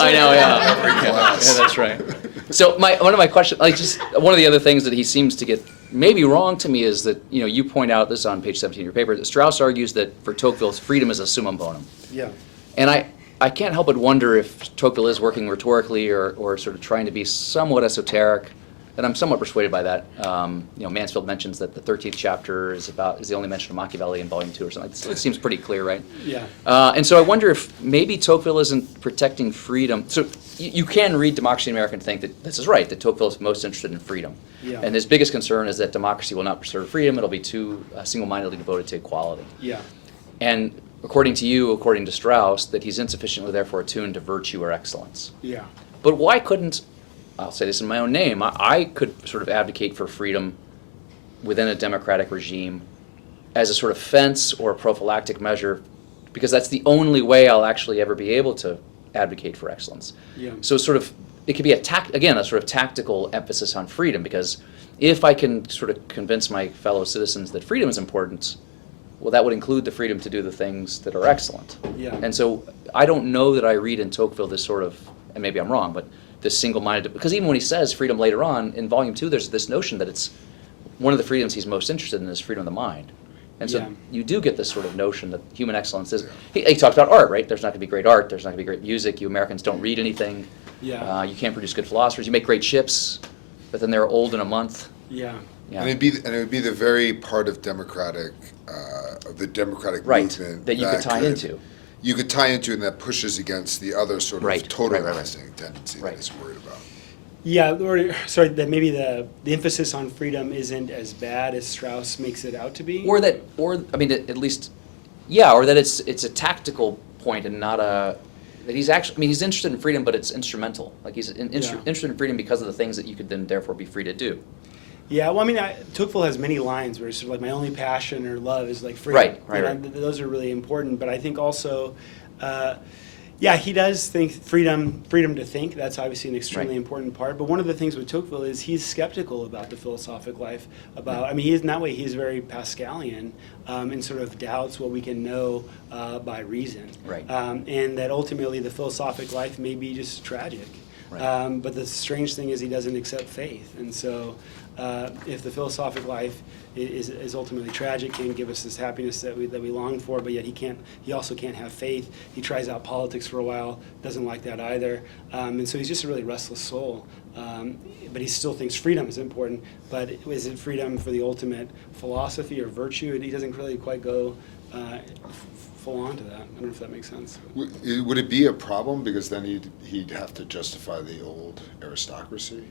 I know. Yeah, that's right. So one of my questions, one of the other things that he seems to get maybe wrong to me is that you point out this on page 17 of your paper that Strauss argues that for Tocqueville, freedom is a summum bonum. Yeah. And I can't help but wonder if Tocqueville is working rhetorically or sort of trying to be somewhat esoteric. And I'm somewhat persuaded by that. Mansfield mentions that the 13th chapter is the only mention of Machiavelli in Volume 2 or something. It seems pretty clear, right? Yeah. And so I wonder if maybe Tocqueville isn't protecting freedom. So you can read Democracy in America and think that this is right, that Tocqueville is most interested in freedom. Yeah. And his biggest concern is that democracy will not preserve freedom. It'll be too single-mindedly devoted to equality. Yeah. And according to Strauss, that he's insufficiently therefore attuned to virtue or excellence. Yeah. But why couldn't, I'll say this in my own name, I could sort of advocate for freedom within a democratic regime as a sort of fence or a prophylactic measure, because that's the only way I'll actually ever be able to advocate for excellence. Yeah. So it could be a sort of tactical emphasis on freedom, because if I can sort of convince my fellow citizens that freedom is important, well, that would include the freedom to do the things that are excellent. Yeah. And so I don't know that I read in Tocqueville this sort of, and maybe I'm wrong, but this single-minded, because even when he says freedom later on, in Volume 2, there's this notion that it's one of the freedoms he's most interested in is freedom of the mind. And so you do get this sort of notion that human excellence is, he talks about art, right? There's not going to be great art, there's not going to be great music, you Americans don't read anything, you can't produce good philosophers, you make great ships, but then they're old in a month. Yeah. Yeah. And it would be the very part of the democratic Right, movement that you could tie into. You could tie into, and that pushes against the other sort of Right. totalizing tendency Right. that he's worried about. Yeah, or sorry, that maybe the emphasis on freedom isn't as bad as Strauss makes it out to be. Or that it's a tactical point and not that he's actually, he's interested in freedom, but it's instrumental. Like he's interested in freedom because of the things that you could then therefore be free to do. Yeah, well, Tocqueville has many lines where it's sort of like my only passion or love is like freedom. Right. Those are really important, but I think also, he does think freedom to think. That's obviously an extremely important part. But one of the things with Tocqueville is he's skeptical about the philosophic life. He's in that way he's very Pascalian and sort of doubts what we can know by reason. Right. And that ultimately the philosophic life may be just tragic. Right. But the strange thing is he doesn't accept faith, and so if the philosophic life is ultimately tragic, can't give us this happiness that we long for, but yet he also can't have faith. He tries out politics for a while, doesn't like that either, and so he's just a really restless soul. But he still thinks freedom is important. But is it freedom for the ultimate philosophy or virtue? He doesn't really quite go full on to that. I don't know if that makes sense. Would it be a problem, because then he'd have to justify the old aristocracy?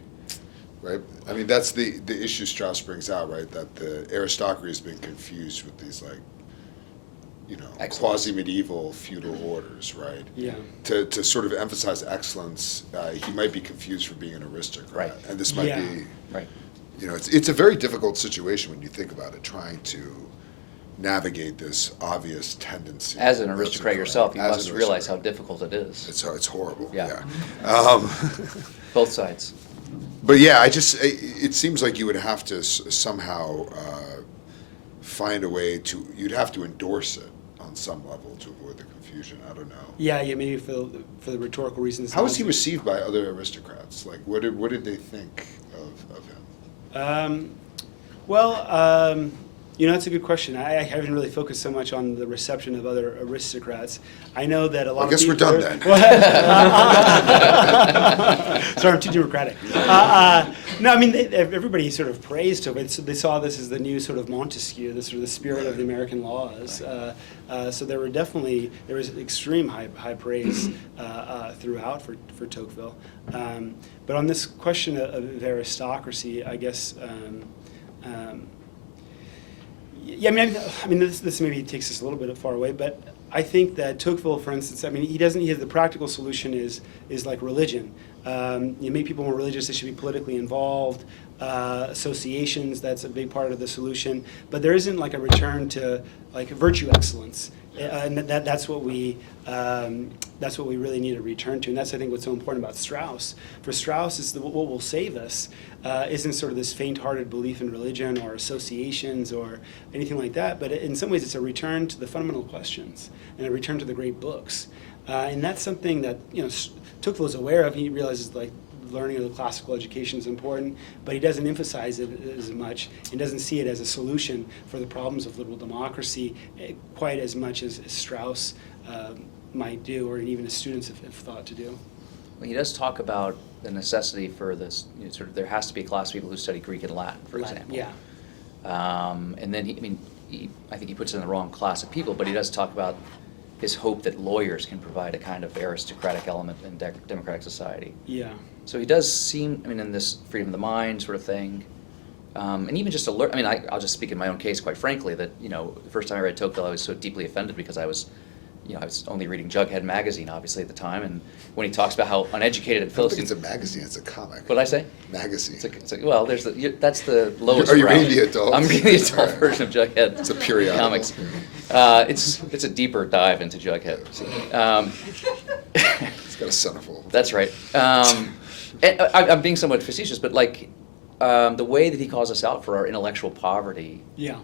Right? That's the issue Strauss brings out, right? That the aristocracy has been confused with these quasi-medieval feudal orders, right? Yeah. To sort of emphasize excellence, he might be confused for being an aristocrat. Right. And this might be, Right. it's a very difficult situation when you think about it, trying to navigate this obvious tendency. As an that's aristocrat occurring. yourself, you As must an realize how aristocrat. difficult it is. It's horrible. Yeah. But Both sides. yeah, it seems like you would have to somehow find a way to. You'd have to endorse it on some level to avoid the confusion. I don't know. Yeah, maybe for the rhetorical reasons. How was he received by other aristocrats? Like, what did they think of him? That's a good question. I haven't really focused so much on the reception of other aristocrats. I know that a lot I of guess people... we're done then. Sorry, I'm too democratic. No, I mean, everybody sort of praised him. They saw this as the new sort of Montesquieu, the sort of the spirit of the American laws. So there was extreme high praise throughout for Tocqueville. But on this question of aristocracy, I guess... this maybe takes us a little bit far away, but I think that Tocqueville, for instance, he has the practical solution is like religion. You make people more religious; they should be politically involved. Associations, that's a big part of the solution. But there isn't like a return to like virtue excellence, and that's what we really need to return to. And that's, I think, what's so important about Strauss. For Strauss, is what will save us. Isn't sort of this faint-hearted belief in religion or associations or anything like that, but in some ways it's a return to the fundamental questions and a return to the great books. And that's something that Tocqueville is aware of. He realizes like learning of the classical education is important, but he doesn't emphasize it as much and doesn't see it as a solution for the problems of liberal democracy quite as much as Strauss might do, or even his students have thought to do. Well, he does talk about the necessity for this, there has to be a class of people who study Greek and Latin, for example. Yeah. And then, I think he puts it in the wrong class of people, but he does talk about his hope that lawyers can provide a kind of aristocratic element in democratic society. Yeah. So he does seem, in this freedom of the mind sort of thing, and even just alert, I'll just speak in my own case, quite frankly, that, the first time I read Tocqueville, I was so deeply offended because I was only reading Jughead magazine, obviously, at the time, and when he talks about how uneducated and I don't think Philistine... it's a magazine; it's a comic. What did I say? Magazine. Well, that's the lowest. Are you route. reading the adult? I'm reading the adult All right. version of Jughead. It's a periodical. Comics. It's a deeper dive into Jughead. It's got a centerfold. That's right. And I'm being somewhat facetious, but the way that he calls us out for our intellectual poverty. Yeah.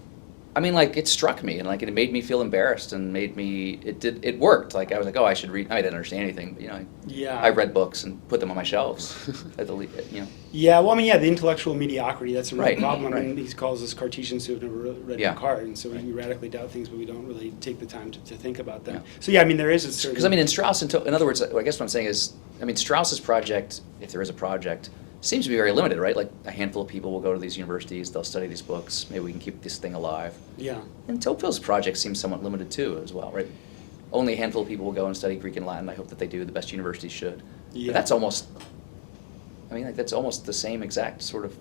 It struck me, and it made me feel embarrassed, and it worked. I was like, oh, I should read. I didn't understand anything, but Yeah. I read books and put them on my shelves. Yeah, the intellectual mediocrity, that's a real Right, problem. right. He calls us Cartesians who have never read Yeah. Descartes, and so we radically doubt things, but we don't really take the time to think about them. Yeah. So there is a certain... Because in Strauss, in other words, I guess what I'm saying is, Strauss's project, if there is a project, seems to be very limited, right? Like a handful of people will go to these universities, they'll study these books, maybe we can keep this thing alive. Yeah. And Tocqueville's project seems somewhat limited too, as well, right? Only a handful of people will go and study Greek and Latin. I hope that they do. The best universities should. Yeah. But that's almost, that's almost the same exact sort of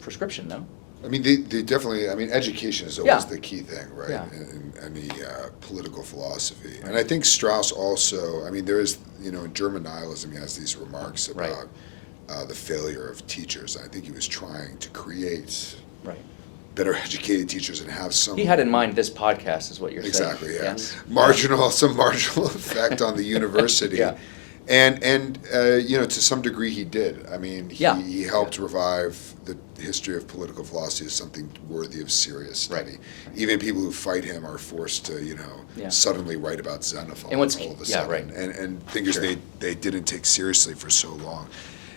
prescription, no? They definitely, education is always Yeah. the key thing, right? Yeah. In any political philosophy. And I think Strauss also, there is, in German nihilism, he has these remarks about Right. The failure of teachers. I think he was trying to create Right. better educated teachers and have some... He had in mind this podcast, is what you're Exactly, saying. yeah. Yes. Some marginal effect on the university. Yeah. And to some degree he did. Yeah. He helped revive the history of political philosophy as something worthy of serious study. Right. Even people who fight him are forced to, Yeah. suddenly write about Xenophon And what's all of a key- yeah, sudden. right. And thinkers Sure. they didn't take seriously for so long.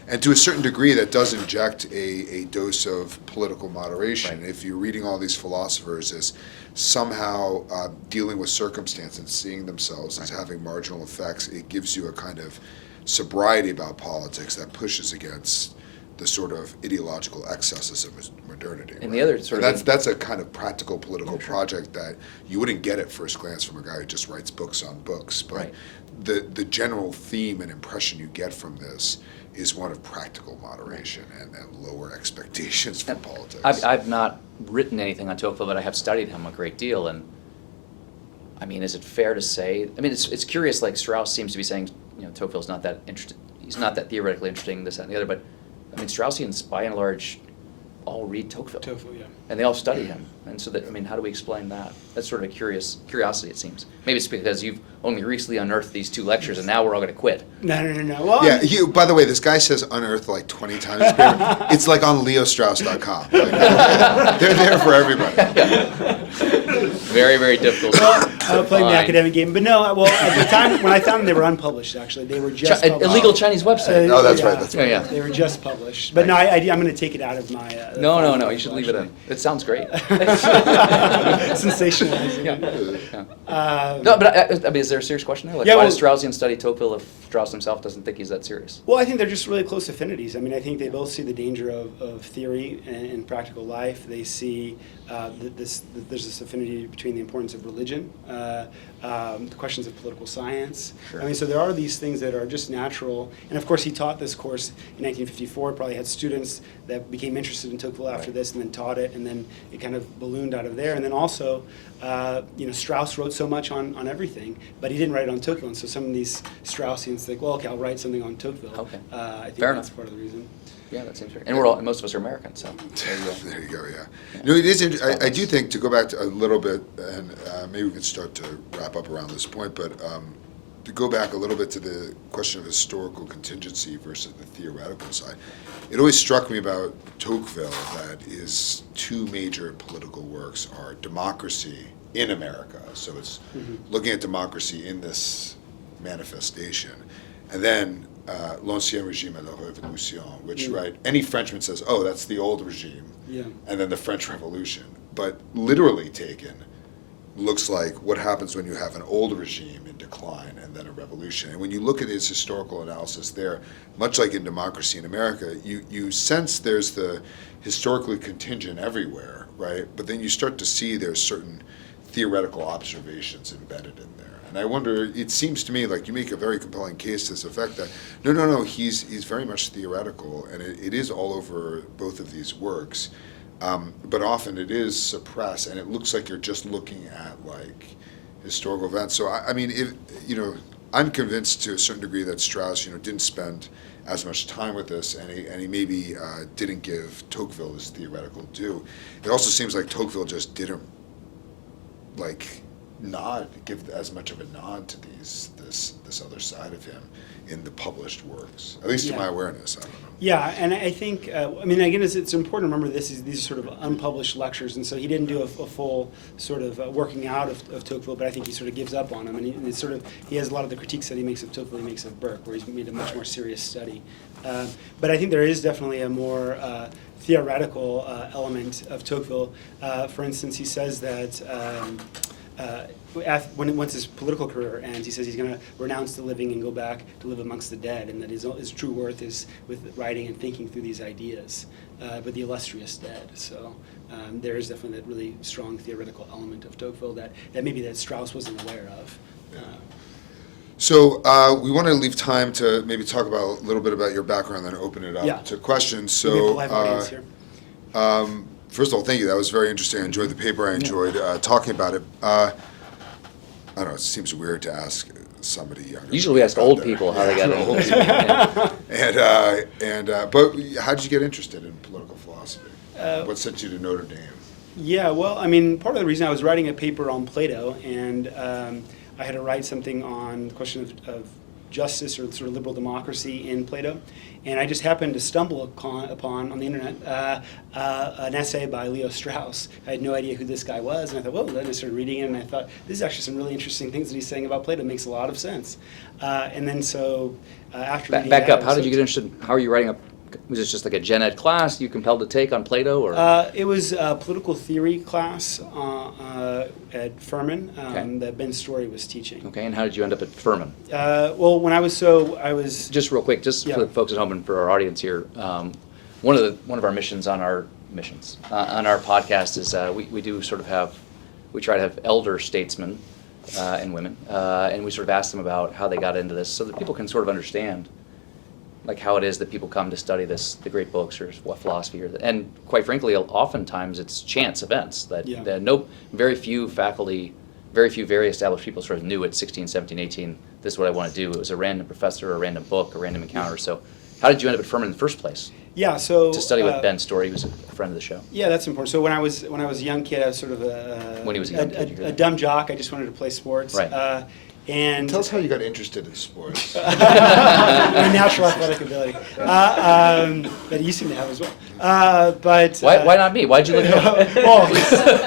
And to a certain degree, that does inject a dose of political moderation. Right. If you're reading all these philosophers as somehow dealing with circumstance and seeing themselves as having marginal effects, it gives you a kind of sobriety about politics that pushes against the sort of ideological excesses of modernity. And right? the other sort And of that's a kind of practical political project that you wouldn't get at first glance from a guy who just writes books on books. But Right. the general theme and impression you get from this is one of practical moderation and lower expectations from politics. I've not written anything on Tocqueville, but I have studied him a great deal, and is it fair to say? It's curious. Like Strauss seems to be saying, Tocqueville's not that interesting. He's not that theoretically interesting. This, that, and the other. But Straussians, by and large, all read Tocqueville. Tocqueville, yeah. And they all study him. And so that, I mean, how do we explain that? That's sort of a curiosity, it seems. Maybe it's because you've only recently unearthed these 2 lectures and now we're all going to quit. No. Well, Yeah, by the way, this guy says unearth like 20 times. It's like on leostrauss.com. Like, they're there for everybody. Very, very difficult. playing the find. academic game. But no, well, at the time when I found them, they were unpublished, actually. They were just An published. illegal Chinese website. Oh, that's Yeah. right. That's right. Yeah. They were just published. But no, I'm going to take it out of my... No, you should leave it in. It sounds great. Sensationalizing. No, but I mean, is there a serious question there? Like, Yeah, why well- does Straussian study Tocqueville if Strauss himself doesn't think he's that serious? Well, I think they're just really close affinities. I mean, I think they both see the danger of theory in practical life. They see there's this affinity between the importance of religion, the questions of political science. Sure. I mean, so there are these things that are just natural. And of course, he taught this course in 1954. Probably had students that became interested in Tocqueville after Right. this, and then taught it, and then it kind of ballooned out of there. And then also, Strauss wrote so much on everything, but he didn't write on Tocqueville. And so some of these Straussians think, well, okay, I'll write something on Tocqueville. Okay. I think Fair that's enough. part of the reason. Yeah, that seems fair. And we're all, most of us are American, so there you go. There you go, yeah. No, it is. I do think, to go back to a little bit, and maybe we can start to wrap up around this point, but to go back a little bit to the question of historical contingency versus the theoretical side, it always struck me about Tocqueville that his 2 major political works are Democracy in America, so it's looking at democracy in this manifestation, and then L'Ancien Régime et la Révolution, which, right, any Frenchman says, oh, that's the old regime, Yeah. and then the French Revolution. But literally taken, looks like what happens when you have an old regime in decline and then a revolution. And when you look at his historical analysis there, much like in Democracy in America, you sense there's the historically contingent everywhere, right? But then you start to see there's certain theoretical observations embedded in there. And I wonder, it seems to me like you make a very compelling case to this effect that, no, he's very much theoretical, and it is all over both of these works. But often it is suppressed, and it looks like you're just looking at like historical events. So I mean, if I'm convinced to a certain degree that Strauss, didn't spend as much time with this, and he maybe didn't give Tocqueville his theoretical due. It also seems like Tocqueville just didn't give as much of a nod to this other side of him in the published works, at least to Yeah. my awareness. I don't know. Yeah, and I think, again, it's important to remember these are sort of unpublished lectures, and so he didn't do a full sort of working out of Tocqueville, but I think he sort of gives up on him, and it's sort of, he has a lot of the critiques that he makes of Tocqueville, he makes of Burke, where he's made a much more serious study. But I think there is definitely a more theoretical element of Tocqueville. For instance, he says that once his political career ends, he says he's going to renounce the living and go back to live amongst the dead, and that his true worth is with writing and thinking through these ideas, but the illustrious dead. So there is definitely that really strong theoretical element of Tocqueville that maybe that Strauss wasn't aware of. So we want to leave time to maybe talk about a little bit about your background, then open it up Yeah. to questions. We have a So live audience here. first of all, thank you. That was very interesting. I enjoyed the paper. I enjoyed talking about it. I don't know. It seems weird to ask somebody younger. Usually we ask about old their- people how they got old into people. it. Yeah. But how did you get interested in political philosophy? What sent you to Notre Dame? Yeah, well, part of the reason I was writing a paper on Plato, and I had to write something on the question of justice or sort of liberal democracy in Plato, and I just happened to stumble upon on the internet an essay by Leo Strauss. I had no idea who this guy was, and I thought, well, then I started reading it, and I thought, this is actually some really interesting things that he's saying about Plato. It makes a lot of sense. And then so after reading Back that, up. How did you get interested? How are you writing up? Was it just like a gen ed class you compelled to take on Plato, or? It was a political theory class at Furman that Ben Story was teaching. Okay, and how did you end up at Furman? Well, when I was Just real quick, just Yeah. for the folks at home and for our audience here, one of our missions on our podcast is we try to have elder statesmen and women, and we sort of ask them about how they got into this, so that people can sort of understand, like how it is that people come to study the great books or what philosophy, and quite frankly, oftentimes it's chance events that very few faculty, very few very established people sort of knew at 16, 17, 18, this is what I want to do. It was a random professor, a random book, a random encounter. So how did you end up at Furman in the first place? Yeah, so to study with Ben Story, who's a friend of the show. Yeah, that's important. So when I was a young kid, I was sort of When he was a young kid, you heard a that. dumb jock. I just wanted to play sports. Right. And Tell us how you got interested in sports. my natural athletic ability that you seem to have as well. But Why not me? Why'd you look at me? well,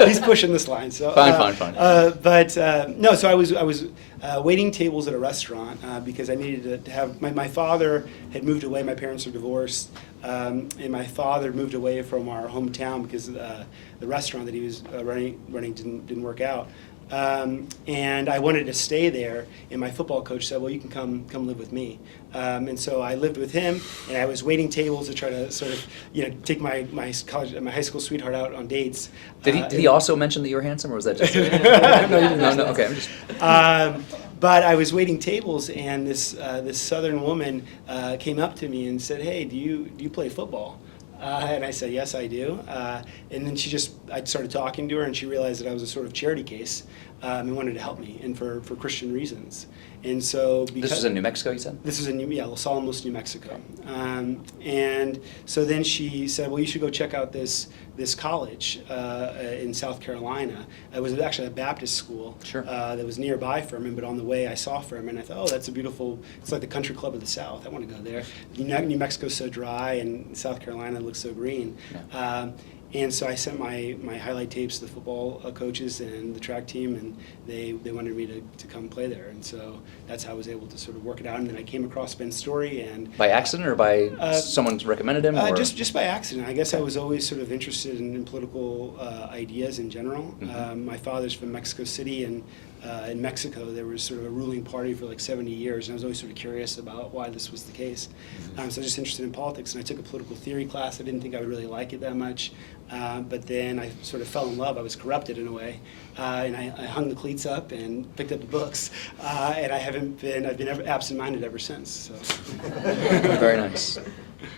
he's pushing this line. So Fine. But no, so I was waiting tables at a restaurant because I needed to have my father had moved away. My parents were divorced, and my father moved away from our hometown because the restaurant that he was running didn't work out. And I wanted to stay there, and my football coach said, "Well, you can come live with me." And so I lived with him, and I was waiting tables to try to sort of, take my high school sweetheart out on dates. Did he also mention that you were handsome, or was that just? No. Okay, I'm just. But I was waiting tables, and this Southern woman came up to me and said, "Hey, do you play football?" And I said, "Yes, I do." And then I started talking to her, and she realized that I was a sort of charity case and wanted to help me, and for Christian reasons. And so This was in New Mexico, you said? This was in Los Alamos, New Mexico. And so then she said, "Well, you should go check out this college in South Carolina." It was actually a Baptist school. Sure. That was nearby Furman, but on the way I saw Furman. I thought, "Oh, that's a beautiful, it's like the country club of the South. I want to go there." New Mexico's so dry, and South Carolina looks so green. Yeah. And so I sent my highlight tapes to the football coaches and the track team, and they wanted me to come play there. And so that's how I was able to sort of work it out. And then I came across Ben's Story. And By accident, or by someone's recommended him? Or? Just by accident. I guess I was always sort of interested in political ideas in general. Mm-hmm. My father's from Mexico City, and in Mexico there was sort of a ruling party for like 70 years, and I was always sort of curious about why this was the case. So I was just interested in politics, and I took a political theory class. I didn't think I would really like it that much, but then I sort of fell in love. I was corrupted in a way, and I hung the cleats up and picked up the books, and I've been absent-minded ever since. So. Very nice.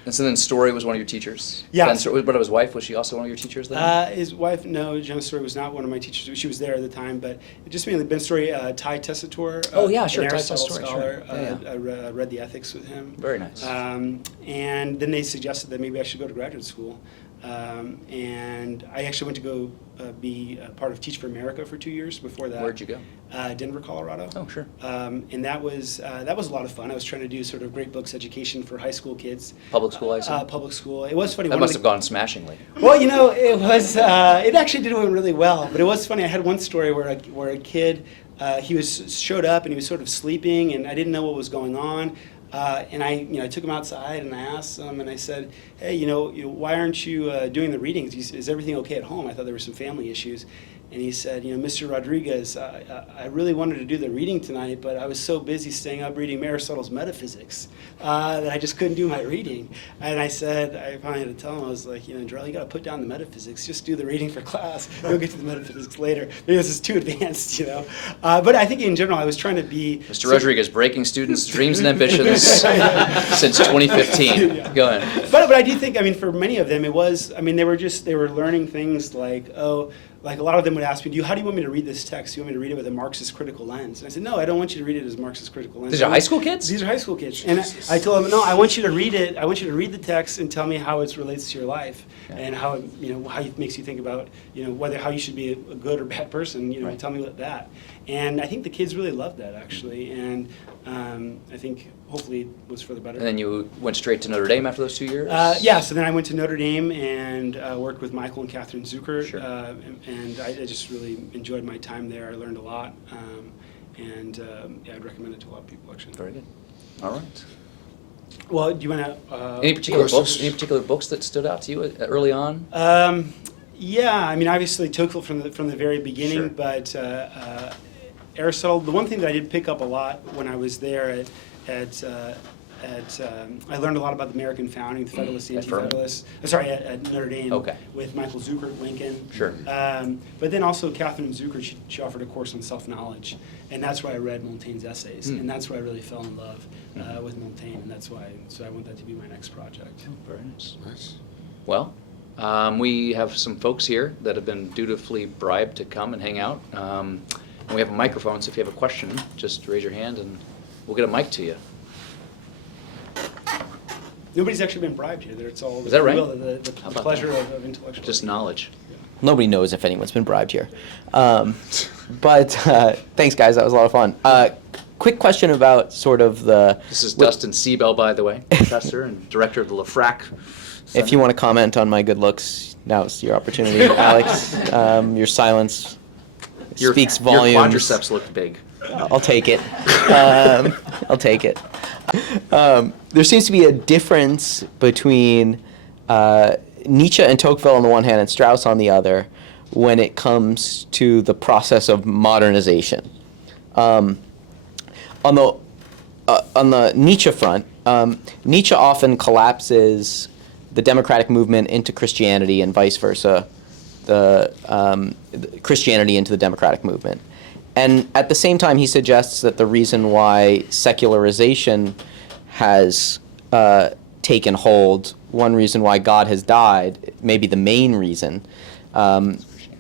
And so then Story was one of your teachers? Yeah. Ben Story, but his wife, was she also one of your teachers then? His wife, no, Jenna Story was not one of my teachers. She was there at the time, but just mainly Ben Story, Ty Tessitore. Oh, yeah, sure, an Ty Aristotle Tessitore, scholar. sure. Yeah. I read the ethics with him. Very nice. And then they suggested that maybe I should go to graduate school. And I actually went to go be part of Teach for America for 2 years before that. Where'd you go? Denver, Colorado. Oh, sure. And that was a lot of fun. I was trying to do sort of great books education for high school kids. Public school, I assume? Public school. It was funny. That must have gone smashingly. Well, it was. It actually did really well. But it was funny. I had one story where a kid showed up and he was sort of sleeping, and I didn't know what was going on. And I took him outside and I asked him, and I said, "Hey, why aren't you doing the readings? Is everything okay at home?" I thought there were some family issues. And he said, "Mr. Rodriguez, I really wanted to do the reading tonight, but I was so busy staying up reading Aristotle's Metaphysics that I just couldn't do my reading." And I finally had to tell him, I was like, "Darrell, you got to put down the metaphysics. Just do the reading for class. We'll get to the metaphysics later. Maybe this is too advanced, But I think in general, I was trying to be... Mr. Rodriguez, breaking students' dreams and ambitions since 2015. Yeah. Go ahead. But I do think, for many of them, it was, they were learning things like a lot of them would ask me, how do you want me to read this text? Do you want me to read it with a Marxist critical lens? And I said, no, I don't want you to read it as Marxist critical lens. These are high school kids? These are high school kids. And I told them, no, I want you to read it. I want you to read the text and tell me how it relates to your life, and how it makes you think about, how you should be a good or bad person. Right. Tell me that. And I think the kids really loved that, actually. And I think hopefully it was for the better. And then you went straight to Notre Dame after those 2 years? Yeah, so then I went to Notre Dame and worked with Michael and Catherine Zucker, Sure. and I just really enjoyed my time there. I learned a lot, and I'd recommend it to a lot of people, actually. Very good. All right. Well, do you want to... Any particular books that stood out to you early on? Yeah, obviously Tocqueville from the very beginning, Sure. but Aristotle. The one thing that I did pick up a lot when I was there I learned a lot about the American founding, the Federalists, the At Furman? Anti-Federalists. Sorry, at Notre Dame. Okay. With Michael Zucker at Lincoln. Sure. But then also Catherine Zucker, she offered a course on self-knowledge, and that's where I read Montaigne's essays, and that's where I really fell in love with Montaigne, and that's why. So I want that to be my next project. Very nice. Nice. Well, we have some folks here that have been dutifully bribed to come and hang out. And we have a microphone, so if you have a question, just raise your hand and we'll get a mic to you. Nobody's actually been bribed here. It's all Is that right? the How about pleasure that? of intellectual. Just knowledge. Nobody knows if anyone's been bribed here. But thanks, guys. That was a lot of fun. Quick question about sort of the... This is Dustin Siebel, by the way, professor and director of the Lafrac Center. If you want to comment on my good looks, now's your opportunity, Alex. Your silence speaks volumes. Your quadriceps looked big. I'll take it. I'll take it. There seems to be a difference between Nietzsche and Tocqueville on the one hand and Strauss on the other when it comes to the process of modernization. On the Nietzsche front, Nietzsche often collapses the democratic movement into Christianity and vice versa, the Christianity into the democratic movement. And at the same time, he suggests that the reason why secularization has taken hold, one reason why God has died, maybe the main reason,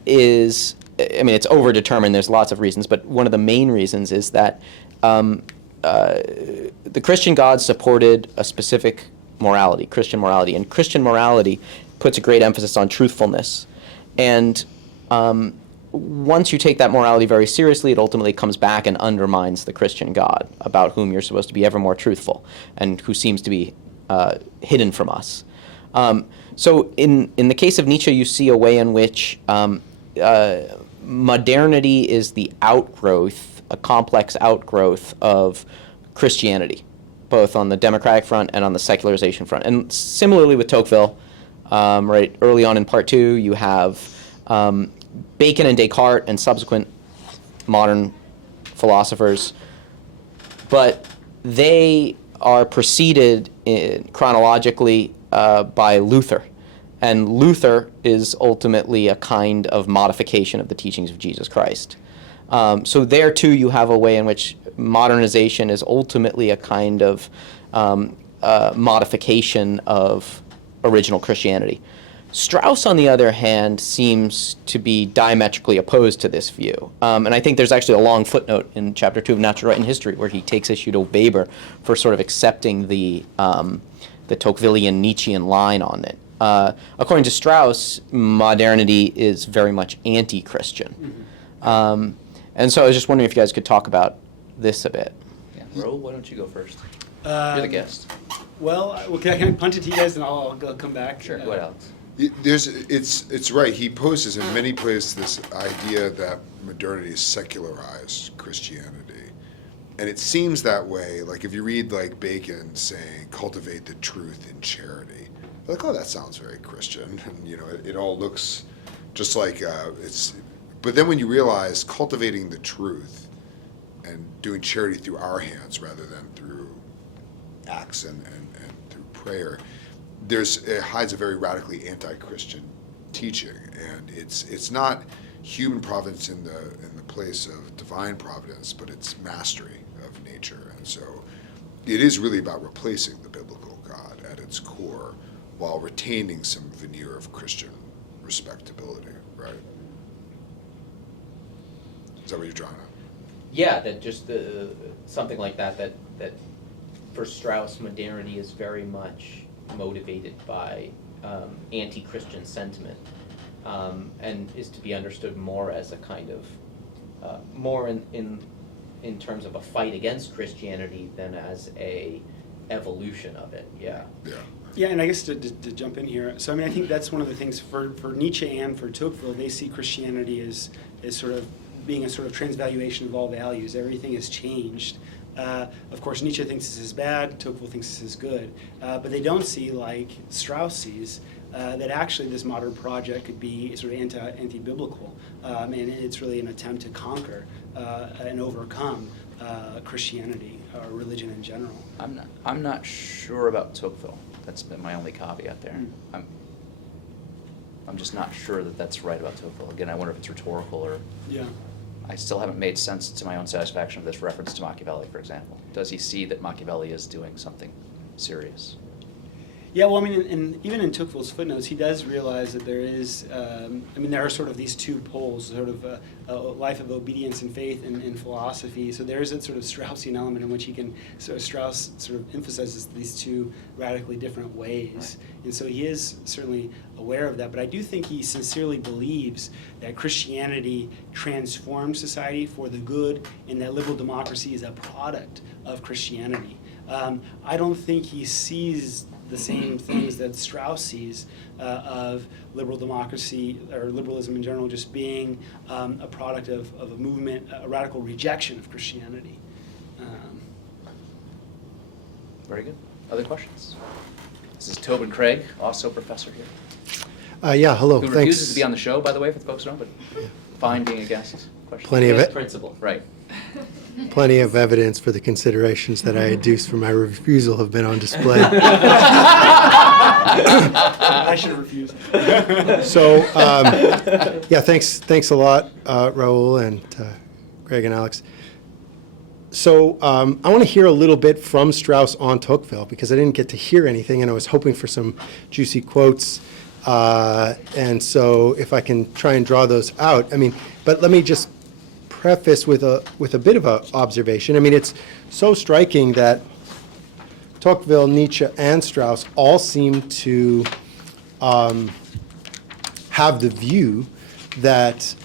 is, I mean, it's overdetermined, there's lots of reasons, but one of the main reasons is that the Christian God supported a specific morality, Christian morality, and Christian morality puts a great emphasis on truthfulness. And once you take that morality very seriously, it ultimately comes back and undermines the Christian God, about whom you're supposed to be ever more truthful, and who seems to be hidden from us. So in the case of Nietzsche, you see a way in which modernity is the outgrowth, a complex outgrowth of Christianity, both on the democratic front and on the secularization front. And similarly with Tocqueville, right early on in part 2, you have Bacon and Descartes and subsequent modern philosophers, but they are preceded chronologically by Luther. And Luther is ultimately a kind of modification of the teachings of Jesus Christ. So there, too, you have a way in which modernization is ultimately a kind of modification of original Christianity. Strauss, on the other hand, seems to be diametrically opposed to this view. And I think there's actually a long footnote in Chapter 2 of Natural Right and History where he takes issue to Weber for sort of accepting the Tocquevillian Nietzschean line on it. According to Strauss, modernity is very much anti-Christian. Mm-hmm. And so I was just wondering if you guys could talk about this a bit. Yeah. Raul, why don't you go first? You're the guest. Well, can I punt it to you guys and I'll come back? Sure, go ahead, Alex. It's right. He poses in many places this idea that modernity is secularized Christianity, and it seems that way. Like if you read like Bacon saying, "Cultivate the truth in charity," you're like, oh, that sounds very Christian, and it all looks just like it's. But then when you realize cultivating the truth and doing charity through our hands rather than through acts and through prayer, it hides a very radically anti-Christian teaching, and it's not human providence in the place of divine providence, but it's mastery of nature, and so it is really about replacing the biblical God at its core while retaining some veneer of Christian respectability, right? Is that what you're drawing at? Yeah, that just something like that for Strauss, modernity is very much motivated by anti-Christian sentiment, and is to be understood more as a kind of more in terms of a fight against Christianity than as a evolution of it. Yeah. Yeah. Yeah, and I guess to jump in here, so I mean, I think that's one of the things for Nietzsche and for Tocqueville, they see Christianity as sort of being a sort of transvaluation of all values. Everything has changed. Of course, Nietzsche thinks this is bad, Tocqueville thinks this is good, but they don't see, like Strauss sees, that actually this modern project could be sort of anti-biblical, and it's really an attempt to conquer and overcome Christianity or religion in general. I'm not sure about Tocqueville. That's been my only caveat there. I'm just not sure that that's right about Tocqueville. Again, I wonder if it's rhetorical or. Yeah. I still haven't made sense to my own satisfaction of this reference to Machiavelli, for example. Does he see that Machiavelli is doing something serious? Yeah, well, I mean, and even in Tocqueville's footnotes, he does realize that there is, there are sort of these two poles, sort of a life of obedience and faith and philosophy. So there is a sort of Straussian element in which Strauss sort of emphasizes these two radically different ways. And so he is certainly aware of that. But I do think he sincerely believes that Christianity transforms society for the good and that liberal democracy is a product of Christianity. I don't think he sees the same things that Strauss sees of liberal democracy or liberalism in general just being a product of a movement, a radical rejection of Christianity. Very good. Other questions? This is Tobin Craig, also professor here. Yeah, hello. Who Thanks. refuses to be on the show, by the way, for the folks who don't, but fine being a guest. Question? Plenty of it. Principle. Right. Plenty of evidence for the considerations that I adduced for my refusal have been on display. I should have refused. So, yeah, thanks a lot, Raul and Greg and Alex. So I want to hear a little bit from Strauss on Tocqueville because I didn't get to hear anything, and I was hoping for some juicy quotes. And so if I can try and draw those out, but let me just preface with a bit of an observation. It's so striking that Tocqueville, Nietzsche, and Strauss all seem to have the view that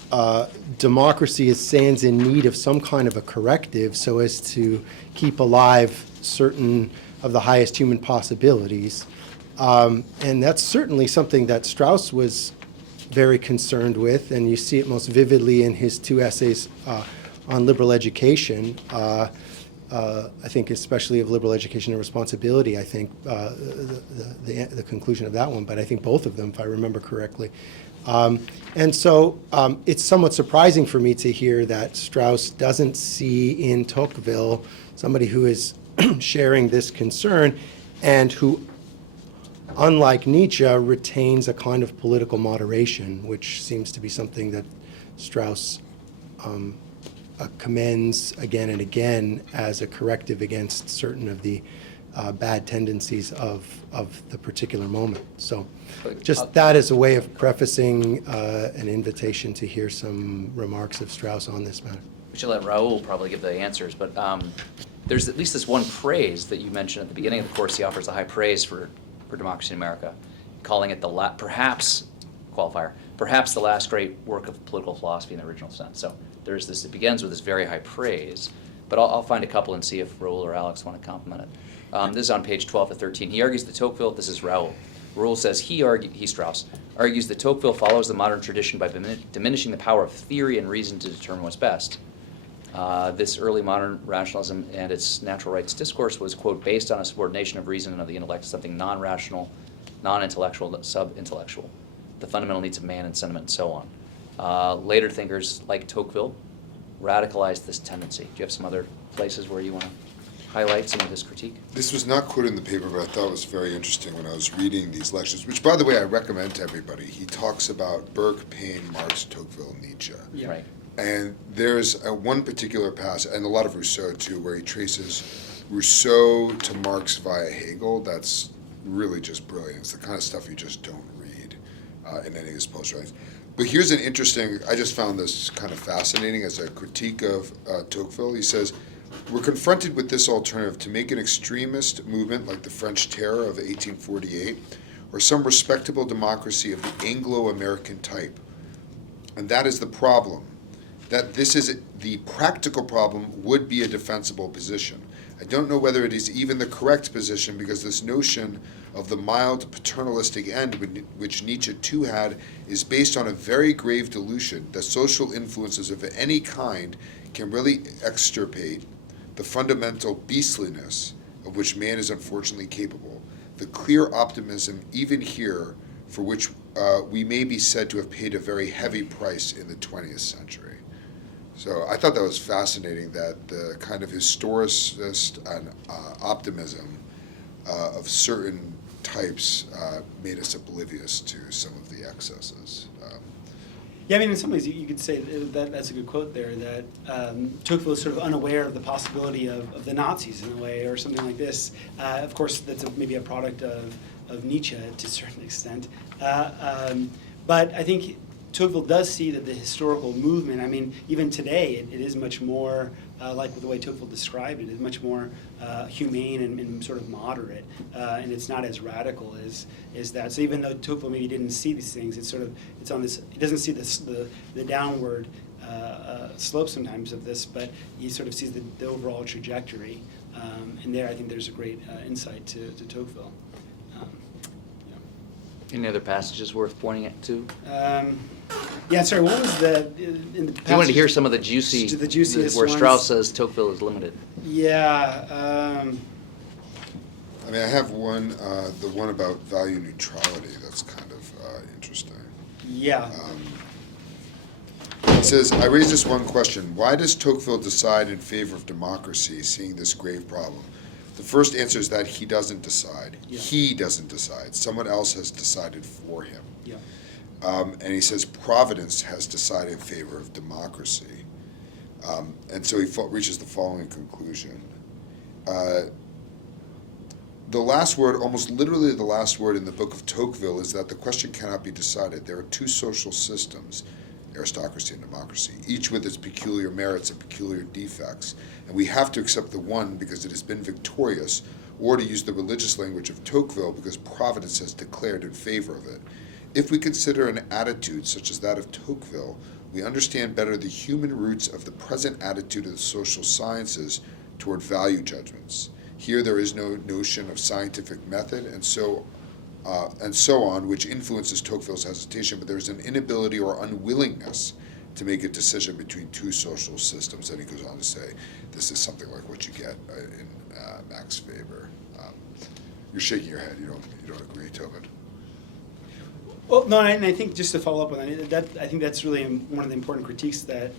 democracy stands in need of some kind of a corrective so as to keep alive certain of the highest human possibilities. And that's certainly something that Strauss was very concerned with, and you see it most vividly in his two essays on liberal education. I think especially of liberal education and responsibility, I think the conclusion of that one, but I think both of them, if I remember correctly. And so it's somewhat surprising for me to hear that Strauss doesn't see in Tocqueville somebody who is sharing this concern and who, unlike Nietzsche, retains a kind of political moderation, which seems to be something that Strauss commends again and again as a corrective against certain of the bad tendencies of the particular moment. So just that as a way of prefacing an invitation to hear some remarks of Strauss on this matter. We should let Raul probably give the answers, but there's at least this one praise that you mentioned at the beginning of the course. He offers a high praise for democracy in America, calling it perhaps the last great work of political philosophy in the original sense. So there's this, it begins with this very high praise, but I'll find a couple and see if Raul or Alex want to compliment it. This is on page 12 to 13. He argues that Tocqueville, this is Raul. Raul says Strauss argues that Tocqueville follows the modern tradition by diminishing the power of theory and reason to determine what's best. This early modern rationalism and its natural rights discourse was, quote, based on a subordination of reason and of the intellect to something non-rational, non-intellectual, sub-intellectual, the fundamental needs of man and sentiment and so on. Later thinkers like Tocqueville radicalized this tendency. Do you have some other places where you want to highlight some of this critique? This was not quoted in the paper, but I thought it was very interesting when I was reading these lectures, which, by the way, I recommend to everybody. He talks about Burke, Paine, Marx, Tocqueville, Nietzsche. Yeah. Right. And there's one particular passage, and a lot of Rousseau too, where he traces Rousseau to Marx via Hegel. That's really just brilliant. It's the kind of stuff you just don't read in any of his post-writings. But here's an interesting, I just found this kind of fascinating as a critique of Tocqueville. He says, we're confronted with this alternative to make an extremist movement like the French Terror of 1848 or some respectable democracy of the Anglo-American type. And that is the problem. That this is the practical problem would be a defensible position. I don't know whether it is even the correct position because this notion of the mild paternalistic end, which Nietzsche too had, is based on a very grave delusion that social influences of any kind can really extirpate the fundamental beastliness of which man is unfortunately capable. The clear optimism, even here, for which we may be said to have paid a very heavy price in the 20th century. So I thought that was fascinating that the kind of historicist and optimism of certain types made us oblivious to some of the excesses. Yeah, in some ways you could say that that's a good quote there, that Tocqueville is sort of unaware of the possibility of the Nazis in a way, or something like this. Of course, that's maybe a product of of Nietzsche to a certain extent. But I think Tocqueville does see that the historical movement, I mean, even today, it is much more, like the way Tocqueville described it, is much more humane and sort of moderate, and it's not as radical as that. So even though Tocqueville maybe didn't see these things, it's on this, he doesn't see the downward slope sometimes of this, but he sort of sees the overall trajectory. And there, I think there's a great insight to Tocqueville. Any other passages worth pointing at to? Yeah, sorry, what was in the I wanted to hear passage- some of the juiciest where ones? Strauss says Tocqueville is limited. Yeah. I mean, I have one, the one about value neutrality, that's kind of interesting. Yeah. It says, I raise this one question. Why does Tocqueville decide in favor of democracy, seeing this grave problem? The first answer is that he doesn't decide. Yeah. He doesn't decide. Someone else has decided for him. Yeah. And he says Providence has decided in favor of democracy. And so he reaches the following conclusion. The last word, almost literally the last word in the book of Tocqueville, is that the question cannot be decided. There are two social systems, aristocracy and democracy, each with its peculiar merits and peculiar defects. And we have to accept the one because it has been victorious, or to use the religious language of Tocqueville, because Providence has declared in favor of it. If we consider an attitude such as that of Tocqueville, we understand better the human roots of the present attitude of the social sciences toward value judgments. Here there is no notion of scientific method and so on, which influences Tocqueville's hesitation, but there is an inability or unwillingness to make a decision between two social systems. And he goes on to say, this is something like what you get in Max Weber. You're shaking your head. You don't agree, Tobin? Well, no, and I think just to follow up on that, I think that's really one of the important critiques that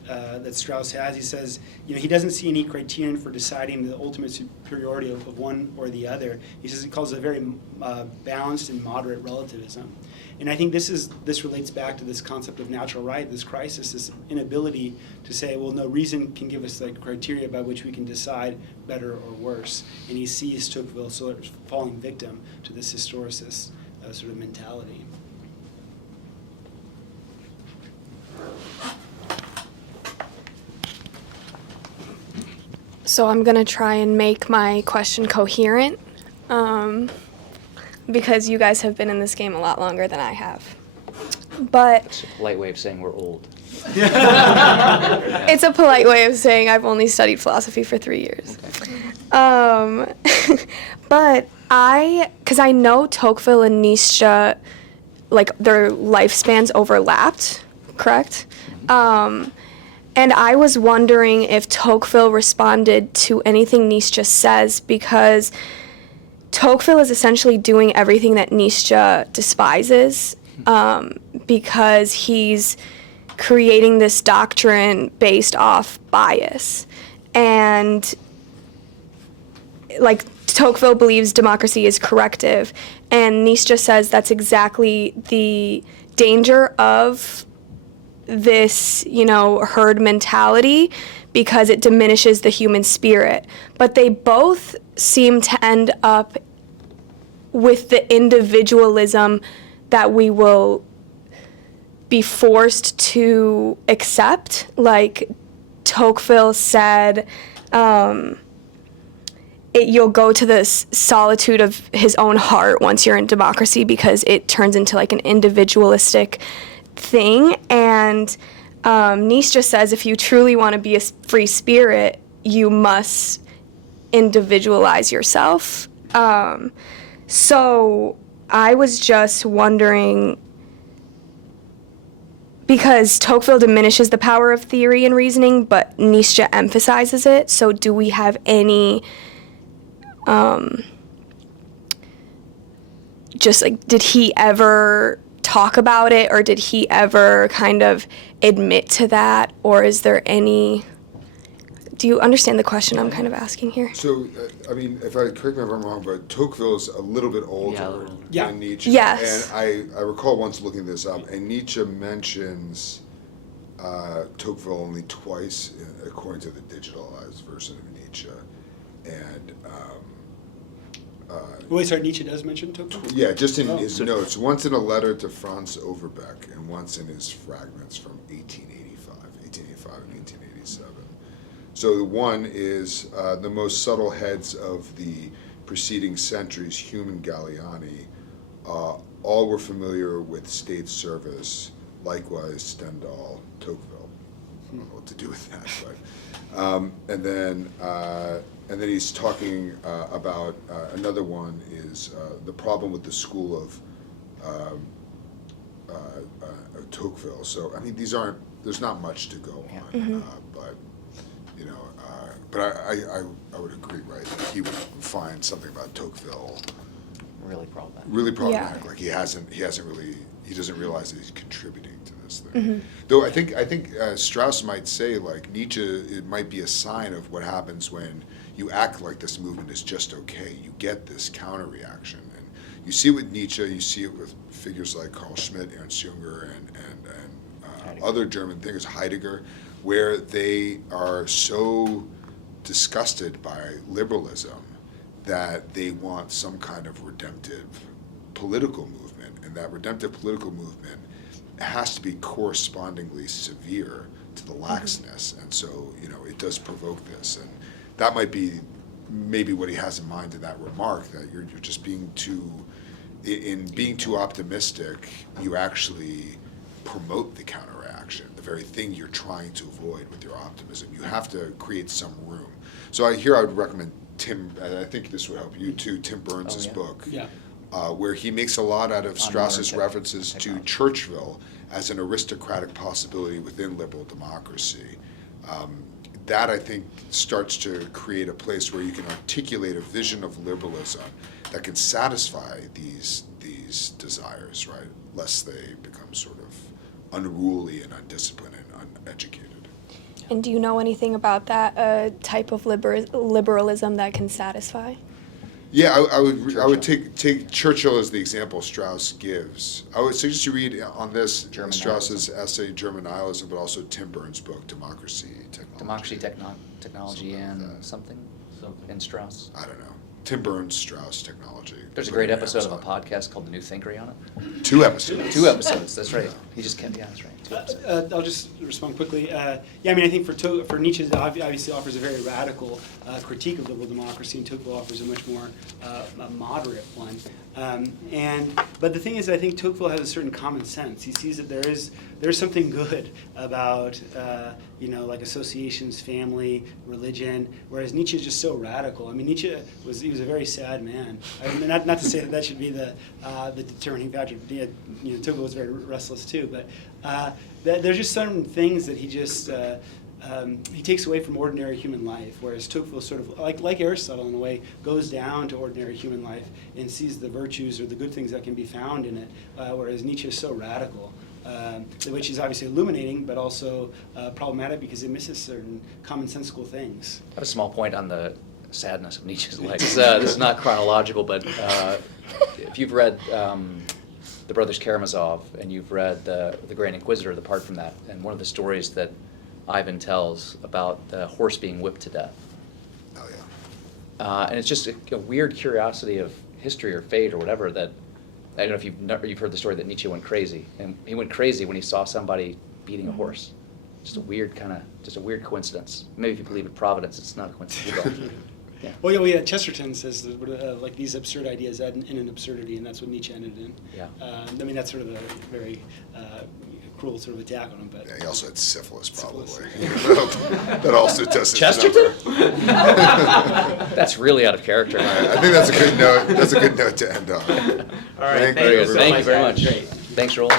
Strauss has. He says, he doesn't see any criterion for deciding the ultimate superiority of one or the other. He says he calls it a very balanced and moderate relativism. And I think this relates back to this concept of natural right, this crisis, this inability to say, well, no, reason can give us the criteria by which we can decide better or worse. And he sees Tocqueville sort of falling victim to this historicist sort of mentality. So I'm going to try and make my question coherent because you guys have been in this game a lot longer than I have. But It's a polite way of saying we're old. it's a polite way of saying I've only studied philosophy for 3 years. Okay. But because I know Tocqueville and Nietzsche, like their lifespans overlapped, correct? And I was wondering if Tocqueville responded to anything Nietzsche says, because Tocqueville is essentially doing everything that Nietzsche despises, because he's creating this doctrine based off bias. And like Tocqueville believes democracy is corrective, and Nietzsche says that's exactly the danger of this, herd mentality, because it diminishes the human spirit. But they both seem to end up with the individualism that we will be forced to accept. Like Tocqueville said, you'll go to the solitude of his own heart once you're in democracy, because it turns into like an individualistic thing. And Nietzsche says if you truly want to be a free spirit, you must individualize yourself. So I was just wondering, because Tocqueville diminishes the power of theory and reasoning, but Nietzsche emphasizes it. So do we have any, did he ever talk about it, or did he ever kind of admit to that, or is there any, do you understand the question I'm kind of asking here? So, if I correct me if I'm wrong, but Tocqueville is a little bit older Yeah. than Nietzsche. Yes. And I recall once looking this up, and Nietzsche mentions Tocqueville only twice, according to the digitalized version of Nietzsche. And Wait, sorry, Nietzsche does mention Tocqueville? Yeah, just in Oh. his notes, once in a letter to Franz Overbeck, and once in his fragments from 1885 and 1887. So the one is the most subtle heads of the preceding centuries, Hume Galliani, all were familiar with state service, likewise Stendhal, Tocqueville. I don't know what to do with that, but and then he's talking about another one is the problem with the school of Tocqueville. So I mean, there's not much to go on, but you know, but I would agree, right? That he would find something about Tocqueville Really problematic. really problematic. Yeah. Like he doesn't realize that he's contributing to this thing. Though I think Strauss might say, like, Nietzsche, it might be a sign of what happens when you act like this movement is just okay. You get this counter reaction, and you see it with Nietzsche. You see it with figures like Carl Schmitt, Ernst Junger, and other German thinkers, Heidegger, where they are so disgusted by liberalism that they want some kind of redemptive political movement, and that redemptive political movement has to be correspondingly severe to the laxness, and so, you know, it does provoke this, and that might be maybe what he has in mind in that remark, that you're just being too optimistic, you actually promote the counteraction, the very thing you're trying to avoid with your optimism. You have to create some room. So I would recommend Tim, and I think this would help you too, Tim Burns' book, Yeah. where he makes a lot out of Strauss's modern references to technology. Churchville as an aristocratic possibility within liberal democracy. That, I think, starts to create a place where you can articulate a vision of liberalism that can satisfy these desires, right, lest they become sort of unruly and undisciplined and uneducated. And do you know anything about that type of liberalism that can satisfy? Yeah, I would take Churchill as the example Strauss gives. I would suggest you read on this German Strauss's essay German Nihilism, but also Tim Burns' book Democracy, Technology. Technology, and something in Strauss. I don't know. Tim Burns, Strauss, Technology. There's a great episode of a podcast called The New Thinkery on it. 2 episodes. 2 episodes, that's right. He just kept, yeah, that's right. 2 episodes. I'll just respond quickly. Yeah, I mean, I think for Nietzsche, it obviously offers a very radical critique of liberal democracy, and Tocqueville offers a much more moderate one. But the thing is, I think Tocqueville has a certain common sense. He sees that there's something good about like associations, family, religion, whereas Nietzsche is just so radical. I mean, Nietzsche was a very sad man. I mean, not to say that should be the determining factor. Tocqueville was very restless too, but there's just certain things that he just he takes away from ordinary human life, whereas Tocqueville sort of, like Aristotle in a way, goes down to ordinary human life and sees the virtues or the good things that can be found in it, whereas Nietzsche is so radical, which is obviously illuminating, but also problematic because it misses certain commonsensical things. I have a small point on the sadness of Nietzsche's life. This is not chronological, but if you've read The Brothers Karamazov and you've read The Grand Inquisitor, the part from that, and one of the stories that Ivan tells about the horse being whipped to death. Oh, yeah. And it's just a weird curiosity of history or fate or whatever that, I don't know if you've heard the story that Nietzsche went crazy. And he went crazy when he saw somebody beating a horse. Just a weird coincidence. Maybe if you believe in providence, it's not a coincidence at all. Yeah. Well, yeah, Chesterton says that, like these absurd ideas end in an absurdity, and that's what Nietzsche ended in. Yeah. I mean, that's sort of a very cruel sort of attack on him, but. Yeah, he also had syphilis, probably. Syphilis. That also doesn't. Chesterton? That's really out of character. I think that's a good note. That's a good note to end on. All right, Thank you, so Thank much, you very guys. much. Great. Thanks, Raul.